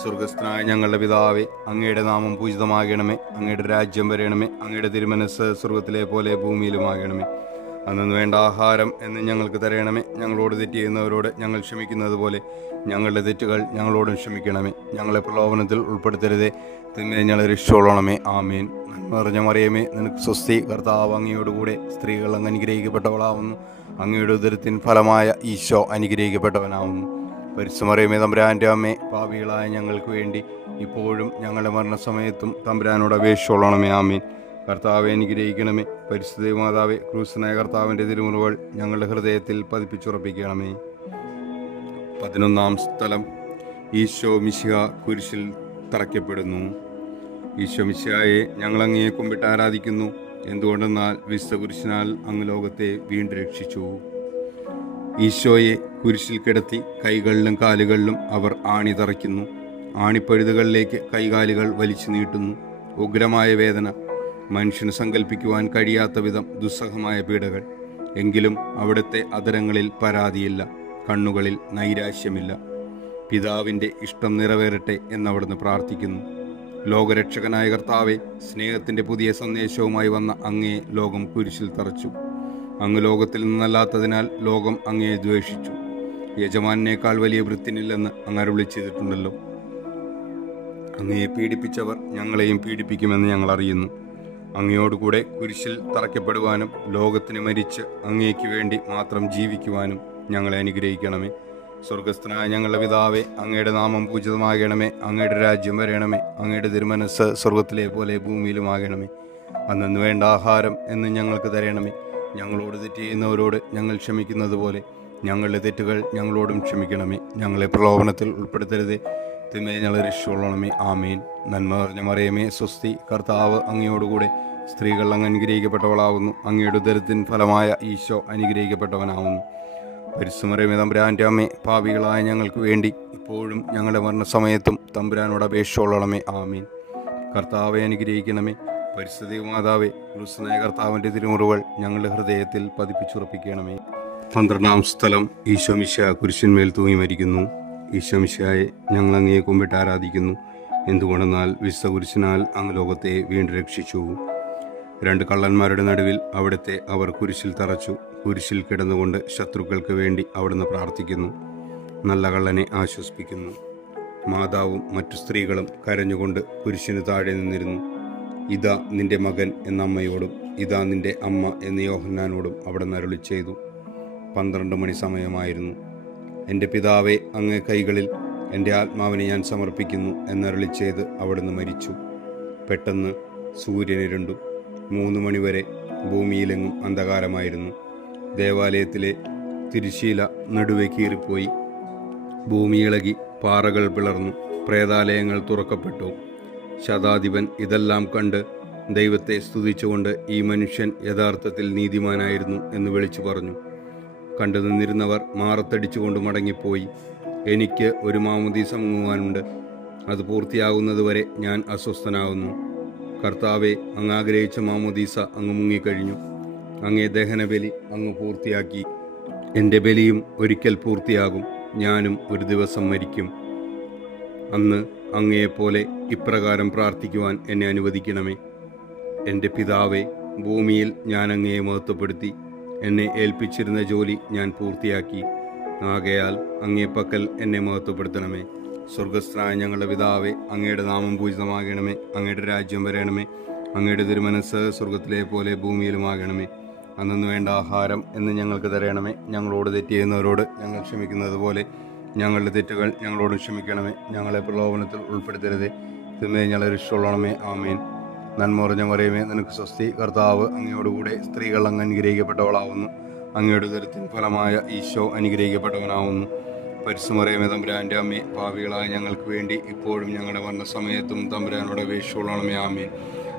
സ്വർഗസ്ഥനായ ഞങ്ങളുടെ പിതാവേ, അങ്ങയുടെ നാമം പൂജിതമാകണമേ. അങ്ങയുടെ രാജ്യം വരണമേ. അങ്ങയുടെ തിരുമനസ്സ് സ്വർഗത്തിലെ പോലെ ഭൂമിയിലുമാകണമേ. അന്നു വേണ്ട ആഹാരം എന്ന് ഞങ്ങൾക്ക് തരണമേ. ഞങ്ങളോട് തെറ്റ് ചെയ്യുന്നവരോട് ഞങ്ങൾ ക്ഷമിക്കുന്നത് പോലെ ഞങ്ങളുടെ തെറ്റുകൾ ഞങ്ങളോടും ക്ഷമിക്കണമേ. ഞങ്ങളെ പ്രലോഭനത്തിൽ ഉൾപ്പെടുത്തരുതേ, തിന്മയെ ഞങ്ങളെ രക്ഷിച്ചുകൊള്ളണമേ. ആമേൻ. നന്മ നിറഞ്ഞ മറിയമേ, നിനക്ക് സ്വസ്തി. കർത്താവ് അങ്ങയോടുകൂടെ സ്ത്രീകൾ അങ്ങ് അനുഗ്രഹിക്കപ്പെട്ടവളാവുന്നു. അങ്ങയുടെ ഉദരത്തിൻ ഫലമായ ഈശോ അനുഗ്രഹിക്കപ്പെട്ടവനാവുന്നു. പരിശുദ്ധ മറിയമേ, തമ്പുരാൻ്റെ അമ്മേ, പാപികളായ ഞങ്ങൾക്ക് വേണ്ടി ഇപ്പോഴും ഞങ്ങളുടെ മരണസമയത്തും തമ്പുരാനോട് അപേക്ഷിച്ചുകൊള്ളണമേ. ആമേൻ. കർത്താവെ അനുഗ്രഹിക്കണമേ. പരിശുദ്ധ മാതാവേ, ക്രൂശനായ കർത്താവിൻ്റെ തിരുമുറിവുകൾ ഞങ്ങളുടെ ഹൃദയത്തിൽ പതിപ്പിച്ചുറപ്പിക്കണമേ. 11-ാം സ്ഥലം. ഈശോ മിശിഹ കുരിശിൽ തറയ്ക്കപ്പെടുന്നു. ഈശോ മിശിഹായെ, ഞങ്ങൾ അങ്ങയെ കുമ്പിട്ട് ആരാധിക്കുന്നു. എന്തുകൊണ്ടെന്നാൽ വിശുദ്ധ കുരിശിനാൽ അങ്ങ് ലോകത്തെ വീണ്ടും രക്ഷിച്ചു. ഈശോയെ കുരിശിൽ കിടത്തി കൈകളിലും കാലുകളിലും അവർ ആണി തറയ്ക്കുന്നു. ആണിപ്പഴുതുകളിലേക്ക് കൈകാലുകൾ വലിച്ചു നീട്ടുന്നു. ഉഗ്രമായ വേദന, മനുഷ്യന് സങ്കല്പിക്കുവാൻ കഴിയാത്ത വിധം ദുസ്സഹമായ പീഡകൾ. എങ്കിലും അവിടുത്തെ അധരങ്ങളിൽ പരാതിയില്ല, കണ്ണുകളിൽ നൈരാശ്യമില്ല. പിതാവിൻ്റെ ഇഷ്ടം നിറവേറട്ടെ എന്നവിടുന്ന് പ്രാർത്ഥിക്കുന്നു. ലോകരക്ഷകനായ കർത്താവെ, സ്നേഹത്തിൻ്റെ പുതിയ സന്ദേശവുമായി വന്ന അങ്ങയെ ലോകം കുരിശിൽ തറച്ചു. അങ്ങ് ലോകത്തിൽ നിന്നല്ലാത്തതിനാൽ ലോകം അങ്ങയെ ദ്വേഷിച്ചു. യജമാനേക്കാൾ വലിയ വൃത്തിനില്ലെന്ന് അങ്ങ് അരുളി ചെയ്തിട്ടുണ്ടല്ലോ. അങ്ങയെ പീഡിപ്പിച്ചവർ ഞങ്ങളെയും പീഡിപ്പിക്കുമെന്ന് ഞങ്ങൾ അറിയുന്നു. അങ്ങയോടുകൂടെ കുരിശിൽ തറയ്ക്കപ്പെടുവാനും ലോകത്തിന് മരിച്ച് അങ്ങേക്ക് വേണ്ടി മാത്രം ജീവിക്കുവാനും ഞങ്ങളെ അനുഗ്രഹിക്കണമേ. സ്വർഗസ്ഥനായ ഞങ്ങളുടെ പിതാവേ, അങ്ങയുടെ നാമം പൂജിതമാകണമേ. അങ്ങയുടെ രാജ്യം വരണമേ. അങ്ങയുടെ തിരുമനസ് സ്വർഗത്തിലെ പോലെ ഭൂമിയിലുമാകണമേ. അന്നു വേണ്ട ആഹാരം എന്ന് ഞങ്ങൾക്ക് തരണമേ. ഞങ്ങളോട് തെറ്റ് ചെയ്യുന്നവരോട് ഞങ്ങൾ ക്ഷമിക്കുന്നത് പോലെ ഞങ്ങളുടെ തെറ്റുകൾ ഞങ്ങളോടും ക്ഷമിക്കണമേ. ഞങ്ങളെ പ്രലോഭനത്തിൽ ഉൾപ്പെടുത്തരുതേ, തിന്മയെ ഞങ്ങളെ രക്ഷിച്ചുകൊള്ളണമേ. ആമേൻ. നന്മ നിറഞ്ഞ മറിയമേ, സ്വസ്തി, കർത്താവ് അങ്ങയോടുകൂടെ സ്ത്രീകൾ അങ്ങ് അനുഗ്രഹിക്കപ്പെട്ടവളാവുന്നു. അങ്ങയുടെ ഉദരത്തിൻ ഫലമായ ഈശോ അനുഗ്രഹിക്കപ്പെട്ടവനാവുന്നു. പരിശുദ്ധമറിയമേ, തമ്പുരാൻ്റെ അമ്മേ, പാപികളായ ഞങ്ങൾക്ക് വേണ്ടി ഇപ്പോഴും ഞങ്ങളുടെ മരണസമയത്തും തമ്പുരാനോട് അപേക്ഷിച്ചുകൊള്ളണമേ. ആമീൻ. കർത്താവെ അനുഗ്രഹിക്കണമേ. പരിശുദ്ധ മാതാവേ, ക്രിസ്തുനായ കർത്താവിൻ്റെ തിരുമുറിവുകൾ ഞങ്ങളുടെ ഹൃദയത്തിൽ പതിപ്പിച്ചുറപ്പിക്കണമേ. 12-ാം സ്ഥലം. ഈശോ മിശിഹാ കുരിശിന്മേൽ തൂങ്ങി മരിക്കുന്നു. ഈശോ മിശിഹായെ ഞങ്ങൾ അങ്ങയെ കുമ്പിട്ട് ആരാധിക്കുന്നു. എന്തുകൊണ്ടെന്നാൽ വിശുദ്ധ കുരിശിനാൽ അങ്ങ് ലോകത്തെ വീണ്ടും രക്ഷിച്ചു. 2 കള്ളന്മാരുടെ നടുവിൽ അവിടുത്തെ അവർ കുരിശിൽ തറച്ചു. കുരിശിൽ കിടന്നുകൊണ്ട് ശത്രുക്കൾക്ക് വേണ്ടി അവിടുന്ന് പ്രാർത്ഥിക്കുന്നു. നല്ല കള്ളനെ ആശ്വസിപ്പിക്കുന്നു. മാതാവും മറ്റു സ്ത്രീകളും കരഞ്ഞുകൊണ്ട് കുരിശിന് താഴെ നിന്നിരുന്നു. ഇതാ നിന്റെ മകൻ എന്ന അമ്മയോടും ഇതാ നിന്റെ അമ്മ എന്ന് യോഹന്നാനോടും അവിടുന്ന് അരുളി ചെയ്തു. 12 മണി സമയമായിരുന്നു. എൻ്റെ പിതാവേ, അങ്ങേ കൈകളിൽ എൻ്റെ ആത്മാവിനെ ഞാൻ സമർപ്പിക്കുന്നു എന്നരുളി ചെയ്ത് അവിടുന്ന് മരിച്ചു. പെട്ടെന്ന് സൂര്യൻ ഇരുണ്ടു. 3 മണിവരെ ഭൂമിയിലെങ്ങും അന്ധകാരമായിരുന്നു. ദേവാലയത്തിലെ തിരുശീല നടുവെ കീറിപ്പോയി. ഭൂമി ഇളകി, പാറകൾ പിളർന്നു, പ്രേതാലയങ്ങൾ തുറക്കപ്പെട്ടു. ശതാധിപൻ ഇതെല്ലാം കണ്ട് ദൈവത്തെ സ്തുതിച്ചുകൊണ്ട് ഈ മനുഷ്യൻ യഥാർത്ഥത്തിൽ നീതിമാനായിരുന്നു എന്ന് വിളിച്ചു പറഞ്ഞു. കണ്ടു നിന്നിരുന്നവർ മാറത്തടിച്ചുകൊണ്ട് മടങ്ങിപ്പോയി. എനിക്ക് ഒരു മാമോദീസ മുങ്ങുവാനുണ്ട്. അത് പൂർത്തിയാകുന്നതുവരെ ഞാൻ അസ്വസ്ഥനാകുന്നു. കർത്താവെ, അങ്ങ് ആഗ്രഹിച്ച മാമോദീസ അങ്ങ് മുങ്ങിക്കഴിഞ്ഞു. അങ്ങേ ദഹനബലി അങ്ങ് പൂർത്തിയാക്കി. എൻ്റെ ബലിയും ഒരിക്കൽ പൂർത്തിയാകും. ഞാനും ഒരു ദിവസം മരിക്കും. അന്ന് അങ്ങയെപ്പോലെ ഇപ്രകാരം പ്രാർത്ഥിക്കുവാൻ എന്നെ അനുവദിക്കണമേ. എൻ്റെ പിതാവേ, ഭൂമിയിൽ ഞാൻ അങ്ങയെ മഹത്വപ്പെടുത്തി. എന്നെ ഏൽപ്പിച്ചിരുന്ന ജോലി ഞാൻ പൂർത്തിയാക്കി. ആകയാൽ അങ്ങേ പക്കൽ എന്നെ മഹത്വപ്പെടുത്തണമേ. സ്വർഗസ്ഥനായ ഞങ്ങളുടെ പിതാവേ, അങ്ങയുടെ നാമം പൂജിതമാകണമേ. അങ്ങയുടെ രാജ്യം വരണമേ. അങ്ങയുടെ തിരുമനസ് സ്വർഗത്തിലെ പോലെ ഭൂമിയിലുമാകണമേ. അന്നു വേണ്ട ആഹാരം എന്ന് ഞങ്ങൾക്ക് തരണമേ. ഞങ്ങളോട് തെറ്റ് ചെയ്യുന്നവരോട് ഞങ്ങൾ ക്ഷമിക്കുന്നത് പോലെ ഞങ്ങളുടെ തെറ്റുകൾ ഞങ്ങളോട് ക്ഷമിക്കണമേ. ഞങ്ങളെ പ്രലോഭനത്തിൽ ഉൾപ്പെടുത്തരുതേ, തിന്മയെ ഞങ്ങളെ രക്ഷിച്ചുകൊള്ളണമേ. ആമേൻ. നന്മ നിറഞ്ഞ മറിയമേ, നിനക്ക് സ്വസ്തി, കർത്താവ് അങ്ങയോടുകൂടെ സ്ത്രീകൾ അങ്ങ് അനുഗ്രഹിക്കപ്പെട്ടവളാവുന്നു. അങ്ങയുടെ ഉദരത്തിൻ ഫലമായ ഈശോ അനുഗ്രഹിക്കപ്പെട്ടവനാവുന്നു. പരിശുദ്ധ മറിയമേ, തമ്പുരാൻ്റെ അമ്മേ, പാപികളായ ഞങ്ങൾക്ക് വേണ്ടി ഇപ്പോഴും ഞങ്ങളുടെ മരണസമയത്തും തമ്പുരാനോട് അപേക്ഷിച്ചുകൊള്ളണമേ. ആമേൻ.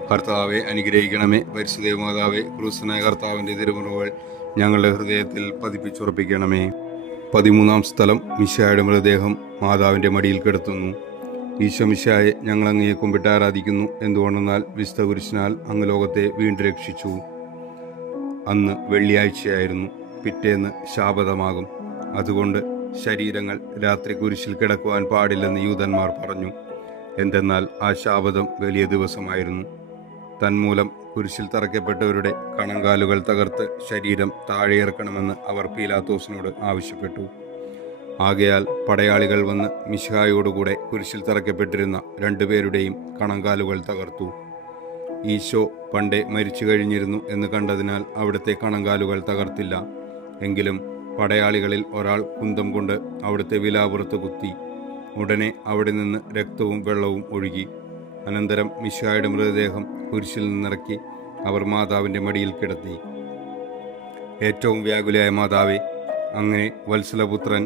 കർത്താവെ അനുഗ്രഹിക്കണമേ. പരിശുദ്ധ മാതാവേ, ക്രിസ്തുനായ കർത്താവിൻ്റെ തിരുമുറിവുകൾ ഞങ്ങളുടെ ഹൃദയത്തിൽ പതിപ്പിച്ചുറപ്പിക്കണമേ. 13-ാം സ്ഥലം. മിശിഹായുടെ മൃതദേഹം മാതാവിൻ്റെ മടിയിൽ കിടത്തുന്നു. ഈശോ മിശിഹായെ ഞങ്ങൾ അങ്ങയെ കുമ്പിട്ട് ആരാധിക്കുന്നു. എന്തുകൊണ്ടെന്നാൽ വിശുദ്ധ കുരിശിനാൽ അങ്ങ് ലോകത്തെ വീണ്ടും രക്ഷിച്ചു. അന്ന് വെള്ളിയാഴ്ചയായിരുന്നു. പിറ്റേന്ന് ശാബതമാകും. അതുകൊണ്ട് ശരീരങ്ങൾ രാത്രി കുരിശിൽ കിടക്കുവാൻ പാടില്ലെന്ന് യൂതന്മാർ പറഞ്ഞു. എന്തെന്നാൽ ആ ശാബതം വലിയ ദിവസമായിരുന്നു. തന്മൂലം കുരിശിൽ തറയ്ക്കപ്പെട്ടവരുടെ കണങ്കാലുകൾ തകർത്ത് ശരീരം താഴെയിറക്കണമെന്ന് അവർ പീലാത്തോസിനോട് ആവശ്യപ്പെട്ടു. ആകയാൽ പടയാളികൾ വന്ന് മിശിഹായോടുകൂടെ കുരിശിൽ തറയ്ക്കപ്പെട്ടിരുന്ന 2 പേരുടെയും കണങ്കാലുകൾ തകർത്തു. ഈശോ പണ്ടേ മരിച്ചു കഴിഞ്ഞിരുന്നു എന്ന് കണ്ടതിനാൽ അവിടുത്തെ കണങ്കാലുകൾ തകർത്തില്ല. എങ്കിലും പടയാളികളിൽ ഒരാൾ കുന്തം കൊണ്ട് അവിടുത്തെ വിലാപുറത്ത് കുത്തി. ഉടനെ അവിടെ നിന്ന് രക്തവും വെള്ളവും ഒഴുകി. അനന്തരം മിശിഹായുടെ മൃതദേഹം കുരിശിൽ നിന്നിറക്കി അവർ മാതാവിൻ്റെ മടിയിൽ കിടത്തി. ഏറ്റവും വ്യാകുലയായ മാതാവേ, അങ്ങനെ വത്സലപുത്രൻ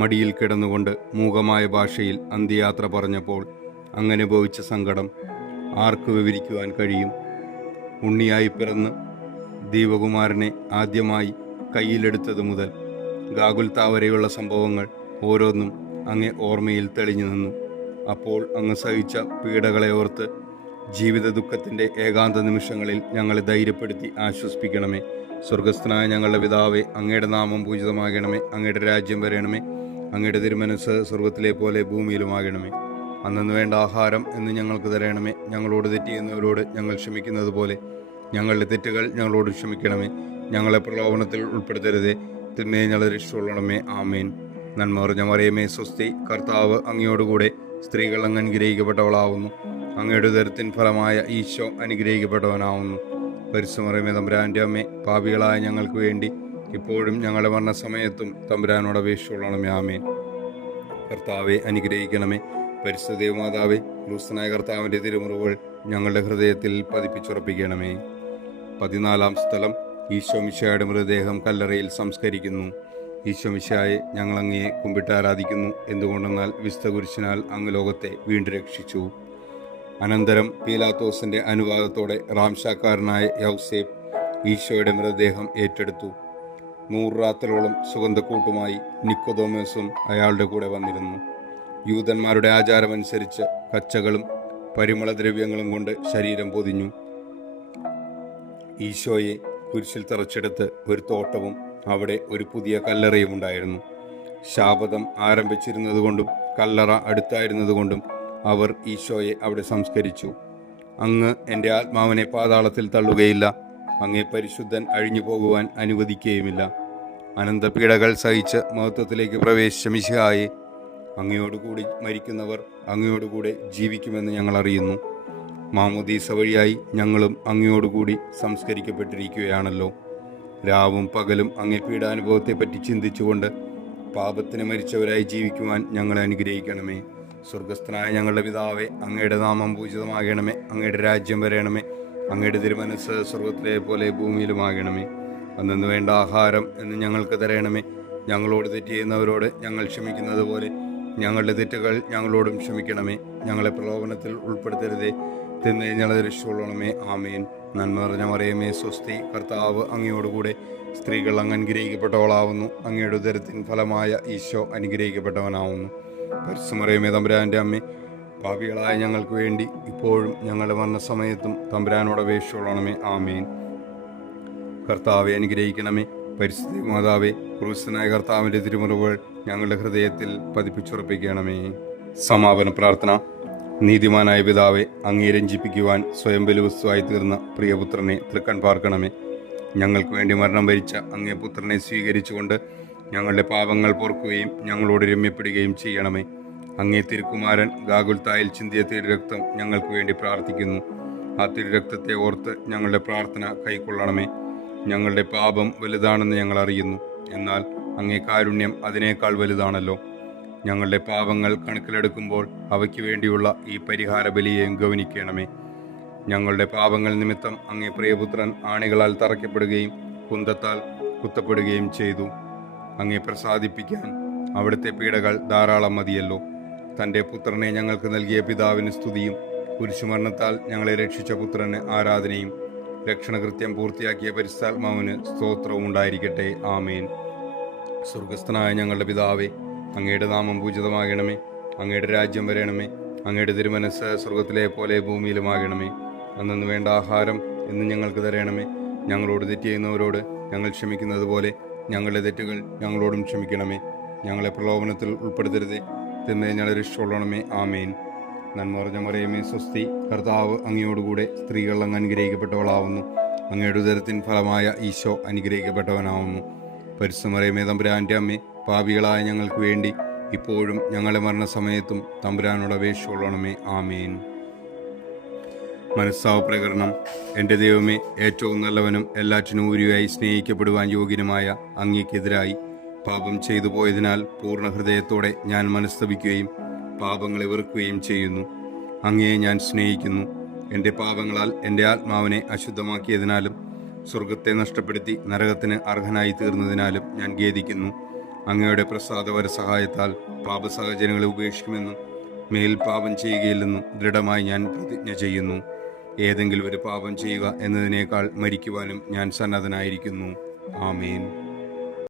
മടിയിൽ കിടന്നുകൊണ്ട് മൂകമായ ഭാഷയിൽ അന്ത്യയാത്ര പറഞ്ഞപ്പോൾ അങ്ങനെ ഭവിച്ച സങ്കടം ആർക്ക് വിവരിക്കുവാൻ കഴിയും? ഉണ്ണിയായി പിറന്ന് ദൈവകുമാരനെ ആദ്യമായി കയ്യിലെടുത്തതു മുതൽ ഗാഗുൽത്താ വരെയുള്ള സംഭവങ്ങൾ ഓരോന്നും അങ്ങേ ഓർമ്മയിൽ തെളിഞ്ഞു നിന്നു. അപ്പോൾ അങ്ങ് സഹിച്ച പീഡകളെ ഓർത്ത് ജീവിത ദുഃഖത്തിൻ്റെ ഏകാന്ത നിമിഷങ്ങളിൽ ഞങ്ങളെ ധൈര്യപ്പെടുത്തി ആശ്വസിപ്പിക്കണമേ. സ്വർഗസ്ഥനായ ഞങ്ങളുടെ പിതാവേ, അങ്ങയുടെ നാമം പൂജിതമാകണമേ. അങ്ങയുടെ രാജ്യം വരണമേ. അങ്ങയുടെ തിരുമനസ് സ്വർഗത്തിലെ പോലെ ഭൂമിയിലുമാകണമേ. അന്നു വേണ്ട ആഹാരം എന്ന് ഞങ്ങൾക്ക് തരണമേ. ഞങ്ങളോട് തെറ്റ് ചെയ്യുന്നവരോട് ഞങ്ങൾ ക്ഷമിക്കുന്നത് പോലെ ഞങ്ങളുടെ തെറ്റുകൾ ഞങ്ങളോട് ക്ഷമിക്കണമേ. ഞങ്ങളെ പ്രലോഭനത്തിൽ ഉൾപ്പെടുത്തരുതേ, തിന്മയെ ഞങ്ങളെ രക്ഷിച്ചുകൊള്ളണമേ. ആമേൻ. നന്മ നിറഞ്ഞ മറിയമേ, സ്വസ്തി, കർത്താവ് അങ്ങയോടുകൂടെ സ്ത്രീകൾ അങ്ങ് അനുഗ്രഹിക്കപ്പെട്ടവളാവുന്നു. അങ്ങയുടെ ഉദരത്തിൻ ഫലമായ ഈശോ അനുഗ്രഹിക്കപ്പെട്ടവനാവുന്നു. പരിശുദ്ധ മറിയമേ, തമ്പുരാൻ്റെ അമ്മേ, പാപികളായ ഞങ്ങൾക്ക് വേണ്ടി ഇപ്പോഴും ഞങ്ങളുടെ മരണസമയത്തും തമ്പുരാനോട് അപേക്ഷിച്ചുകൊള്ളണമേ. ആമേൻ. കർത്താവെ അനുഗ്രഹിക്കണമേ. പരിശുദ്ധ ദേവമാതാവേ, ക്രിസ്തുനായ കർത്താവിൻ്റെ തിരുമുറിവുകൾ ഞങ്ങളുടെ ഹൃദയത്തിൽ പതിപ്പിച്ചുറപ്പിക്കണമേ. 14-ാം സ്ഥലം. ഈശോ മിശിഹായുടെ മൃതദേഹം കല്ലറയിൽ സംസ്കരിക്കുന്നു. ഈശോ മിശിഹായെ ഞങ്ങൾ അങ്ങയെ കുമ്പിട്ട് ആരാധിക്കുന്നു. എന്തുകൊണ്ടെന്നാൽ വിശുദ്ധ കുരിശിനാൽ അങ്ങ് ലോകത്തെ വീണ്ടും രക്ഷിച്ചു. അനന്തരം പീലാത്തോസിന്റെ അനുവാദത്തോടെ റാംശാക്കാരനായ യൗസേപ്പ് ഈശോയുടെ മൃതദേഹം ഏറ്റെടുത്തു. 100 റാത്തലോളം സുഗന്ധക്കൂട്ടുമായി നിക്കോദോമോസും അയാളുടെ കൂടെ വന്നിരുന്നു. യൂതന്മാരുടെ ആചാരമനുസരിച്ച് കച്ചകളും പരിമളദ്രവ്യങ്ങളും കൊണ്ട് ശരീരം പൊതിഞ്ഞു. ഈശോയെ കുരിശിൽ തറച്ചെടുത്ത് ഒരു തോട്ടവും അവിടെ ഒരു പുതിയ കല്ലറയും ഉണ്ടായിരുന്നു. ശാബതം ആരംഭിച്ചിരുന്നതുകൊണ്ടും കല്ലറ അടുത്തായിരുന്നതുകൊണ്ടും അവർ ഈശോയെ അവിടെ സംസ്കരിച്ചു. അങ്ങ് എൻ്റെ ആത്മാവിനെ പാതാളത്തിൽ തള്ളുകയില്ല. അങ്ങേ പരിശുദ്ധൻ അഴിഞ്ഞു പോകുവാൻ അനുവദിക്കുകയുമില്ല. അനന്തപീഡകൾ സഹിച്ച് മഹത്വത്തിലേക്ക് പ്രവേശിച്ച മിശിഹായെ, അങ്ങയോടുകൂടി മരിക്കുന്നവർ അങ്ങയോടുകൂടെ ജീവിക്കുമെന്ന് ഞങ്ങൾ അറിയുന്നു. മാമോദീസ വഴിയായി ഞങ്ങളും അങ്ങയോടുകൂടി സംസ്കരിക്കപ്പെട്ടിരിക്കുകയാണല്ലോ. രാവും പകലും അങ്ങേ പീഡാനുഭവത്തെപ്പറ്റി ചിന്തിച്ചുകൊണ്ട് പാപത്തിന് മരിച്ചവരായി ജീവിക്കുവാൻ ഞങ്ങളെ അനുഗ്രഹിക്കണമേ. സ്വർഗസ്ഥനായ ഞങ്ങളുടെ പിതാവേ, അങ്ങയുടെ നാമം പൂജിതമാകണമേ. അങ്ങയുടെ രാജ്യം വരയണമേ. അങ്ങയുടെ തിരുമനസ്സ് സ്വർഗത്തിലെ പോലെ ഭൂമിയിലുമാകണമേ. അന്നു വേണ്ട ആഹാരം എന്ന് ഞങ്ങൾക്ക് തരണമേ. ഞങ്ങളോട് തെറ്റ് ചെയ്യുന്നവരോട് ഞങ്ങൾ ക്ഷമിക്കുന്നത് പോലെ ഞങ്ങളുടെ തെറ്റുകൾ ഞങ്ങളോടും ക്ഷമിക്കണമേ. ഞങ്ങളെ പ്രലോഭനത്തിൽ ഉൾപ്പെടുത്തരുതേ, തിന്മയെ ഞങ്ങളെ രക്ഷിച്ചുകൊള്ളണമേ. ആമേൻ. നന്മ നിറഞ്ഞ മറിയമേ, സ്വസ്തി. കർത്താവ് അങ്ങയോടുകൂടെ സ്ത്രീകൾ അങ്ങ് അനുഗ്രഹിക്കപ്പെട്ടവളാവുന്നു. അങ്ങയുടെ ഉദരത്തിൻ ഫലമായ ഈശോ അനുഗ്രഹിക്കപ്പെട്ടവനാവുന്നു. പരിശുദ്ധ മറിയമേ, തമ്പുരാൻ്റെ അമ്മേ, പാപികളായ ഞങ്ങൾക്ക് വേണ്ടി ഇപ്പോഴും ഞങ്ങളുടെ മരണസമയത്തും തമ്പുരാനോട് അപേക്ഷിച്ചുകൊള്ളണമേ. ആമേൻ. കർത്താവെ അനുഗ്രഹിക്കണമേ. പരിശുദ്ധ മാതാവേ, ക്രൂശനായ കർത്താവിൻ്റെ തിരുമുറിവുകൾ ഞങ്ങളുടെ ഹൃദയത്തിൽ പതിപ്പിച്ചുറപ്പിക്കണമേ. സമാപന പ്രാർത്ഥന. നീതിമാനായ പിതാവെ, അങ്ങേ രഞ്ജിപ്പിക്കുവാൻ സ്വയം ബലിവസ്തുവായി തീർന്ന പ്രിയപുത്രനെ തൃക്കൺ പാർക്കണമേ. ഞങ്ങൾക്ക് വേണ്ടി മരണം വരിച്ച അങ്ങേ പുത്രനെ സ്വീകരിച്ചുകൊണ്ട് ഞങ്ങളുടെ പാപങ്ങൾ പൊറുക്കുകയും ഞങ്ങളോട് രമ്യപ്പെടുകയും ചെയ്യണമേ. അങ്ങേ തിരുക്കുമാരൻ ഗാഗുൽത്തായിൽ ചിന്തിയ തിരുരക്തം ഞങ്ങൾക്ക് വേണ്ടി പ്രാർത്ഥിക്കുന്നു. ആ തിരുരക്തത്തെ ഓർത്ത് ഞങ്ങളുടെ പ്രാർത്ഥന കൈക്കൊള്ളണമേ. ഞങ്ങളുടെ പാപം വലുതാണെന്ന് ഞങ്ങൾ അറിയുന്നു. എന്നാൽ അങ്ങേ കാരുണ്യം അതിനേക്കാൾ വലുതാണല്ലോ. ഞങ്ങളുടെ പാപങ്ങൾ കണക്കിലെടുക്കുമ്പോൾ അവയ്ക്ക് വേണ്ടിയുള്ള ഈ പരിഹാര ബലിയെയും ഗവനിക്കണമേ. ഞങ്ങളുടെ പാപങ്ങൾ നിമിത്തം അങ്ങേ പ്രിയപുത്രൻ ആണികളാൽ തറയ്ക്കപ്പെടുകയും കുന്തത്താൽ കുത്തപ്പെടുകയും ചെയ്തു. അങ്ങേ പ്രസാദിപ്പിക്കാൻ അവിടുത്തെ പീഡകൾ ധാരാളം മതിയല്ലോ. തൻ്റെ പുത്രനെ ഞങ്ങൾക്ക് നൽകിയ പിതാവിന് സ്തുതിയും കുരിശുമരണത്താൽ ഞങ്ങളെ രക്ഷിച്ച പുത്രന് ആരാധനയും രക്ഷണകൃത്യം പൂർത്തിയാക്കിയ പരിശുദ്ധാത്മാവിന് സ്തോത്രവും ഉണ്ടായിരിക്കട്ടെ. ആമേൻ. സ്വർഗസ്ഥനായ ഞങ്ങളുടെ പിതാവേ, അങ്ങയുടെ നാമം പൂജിതമാകണമേ. അങ്ങയുടെ രാജ്യം വരയണമേ. അങ്ങയുടെ തിരുമനസ്സ് സ്വർഗത്തിലെ പോലെ ഭൂമിയിലുമാകണമേ. അന്നു വേണ്ട ആഹാരം എന്ന് ഞങ്ങൾക്ക് തരണമേ. ഞങ്ങളോട് തെറ്റ് ചെയ്യുന്നവരോട് ഞങ്ങൾ ക്ഷമിക്കുന്നത് പോലെ ഞങ്ങളുടെ തെറ്റുകൾ ഞങ്ങളോടും ക്ഷമിക്കണമേ. ഞങ്ങളെ പ്രലോഭനത്തിൽ ഉൾപ്പെടുത്തരുതേ, തിന്മയെ ഞങ്ങളെ രക്ഷിച്ചുകൊള്ളണമേ. ആമേൻ. നന്മ നിറഞ്ഞ മറിയമേ, സ്വസ്തി. കർത്താവ് അങ്ങയോടുകൂടെ സ്ത്രീകൾ അങ്ങ് അനുഗ്രഹിക്കപ്പെട്ടവളാവുന്നു. അങ്ങയുടെ ഉദരത്തിൻ ഫലമായ ഈശോ അനുഗ്രഹിക്കപ്പെട്ടവനാവുന്നു. പരിശുദ്ധ മറിയമേ, തമ്പുരാൻ്റെ അമ്മേ, പാപികളായ ഞങ്ങൾക്ക് വേണ്ടി ഇപ്പോഴും ഞങ്ങളുടെ മരണസമയത്തും തമ്പുരാനോട് അപേക്ഷിച്ചുകൊള്ളണമേ. ആമേൻ. മനസ്സാവ പ്രകരണം. എൻ്റെ ദൈവമേ, ഏറ്റവും നല്ലവനും എല്ലാറ്റിനും ഉപരിയായി സ്നേഹിക്കപ്പെടുവാൻ യോഗ്യനുമായ അങ്ങേക്കെതിരായി പാപം ചെയ്തു പോയതിനാൽ പൂർണ്ണ ഹൃദയത്തോടെ ഞാൻ മനസ്തപിക്കുകയും പാപങ്ങളെ വെറുക്കുകയും ചെയ്യുന്നു. അങ്ങയെ ഞാൻ സ്നേഹിക്കുന്നു. എൻ്റെ പാപങ്ങളാൽ എൻ്റെ ആത്മാവിനെ അശുദ്ധമാക്കിയതിനാലും സ്വർഗത്തെ നഷ്ടപ്പെടുത്തി നരകത്തിന് അർഹനായി തീർന്നതിനാലും ഞാൻ ഖേദിക്കുന്നു. അങ്ങയുടെ പ്രസാദപര സഹായത്താൽ പാപസാഹചര്യങ്ങളെ ഉപേക്ഷിക്കുമെന്നും മേൽ പാപം ചെയ്യുകയില്ലെന്നും ദൃഢമായി ഞാൻ പ്രതിജ്ഞ ചെയ്യുന്നു. ഏതെങ്കിലും ഒരു പാപം ചെയ്യുക എന്നതിനേക്കാൾ മരിക്കുവാനും ഞാൻ സന്നദ്ധനായിരിക്കുന്നു. ആമേൻ.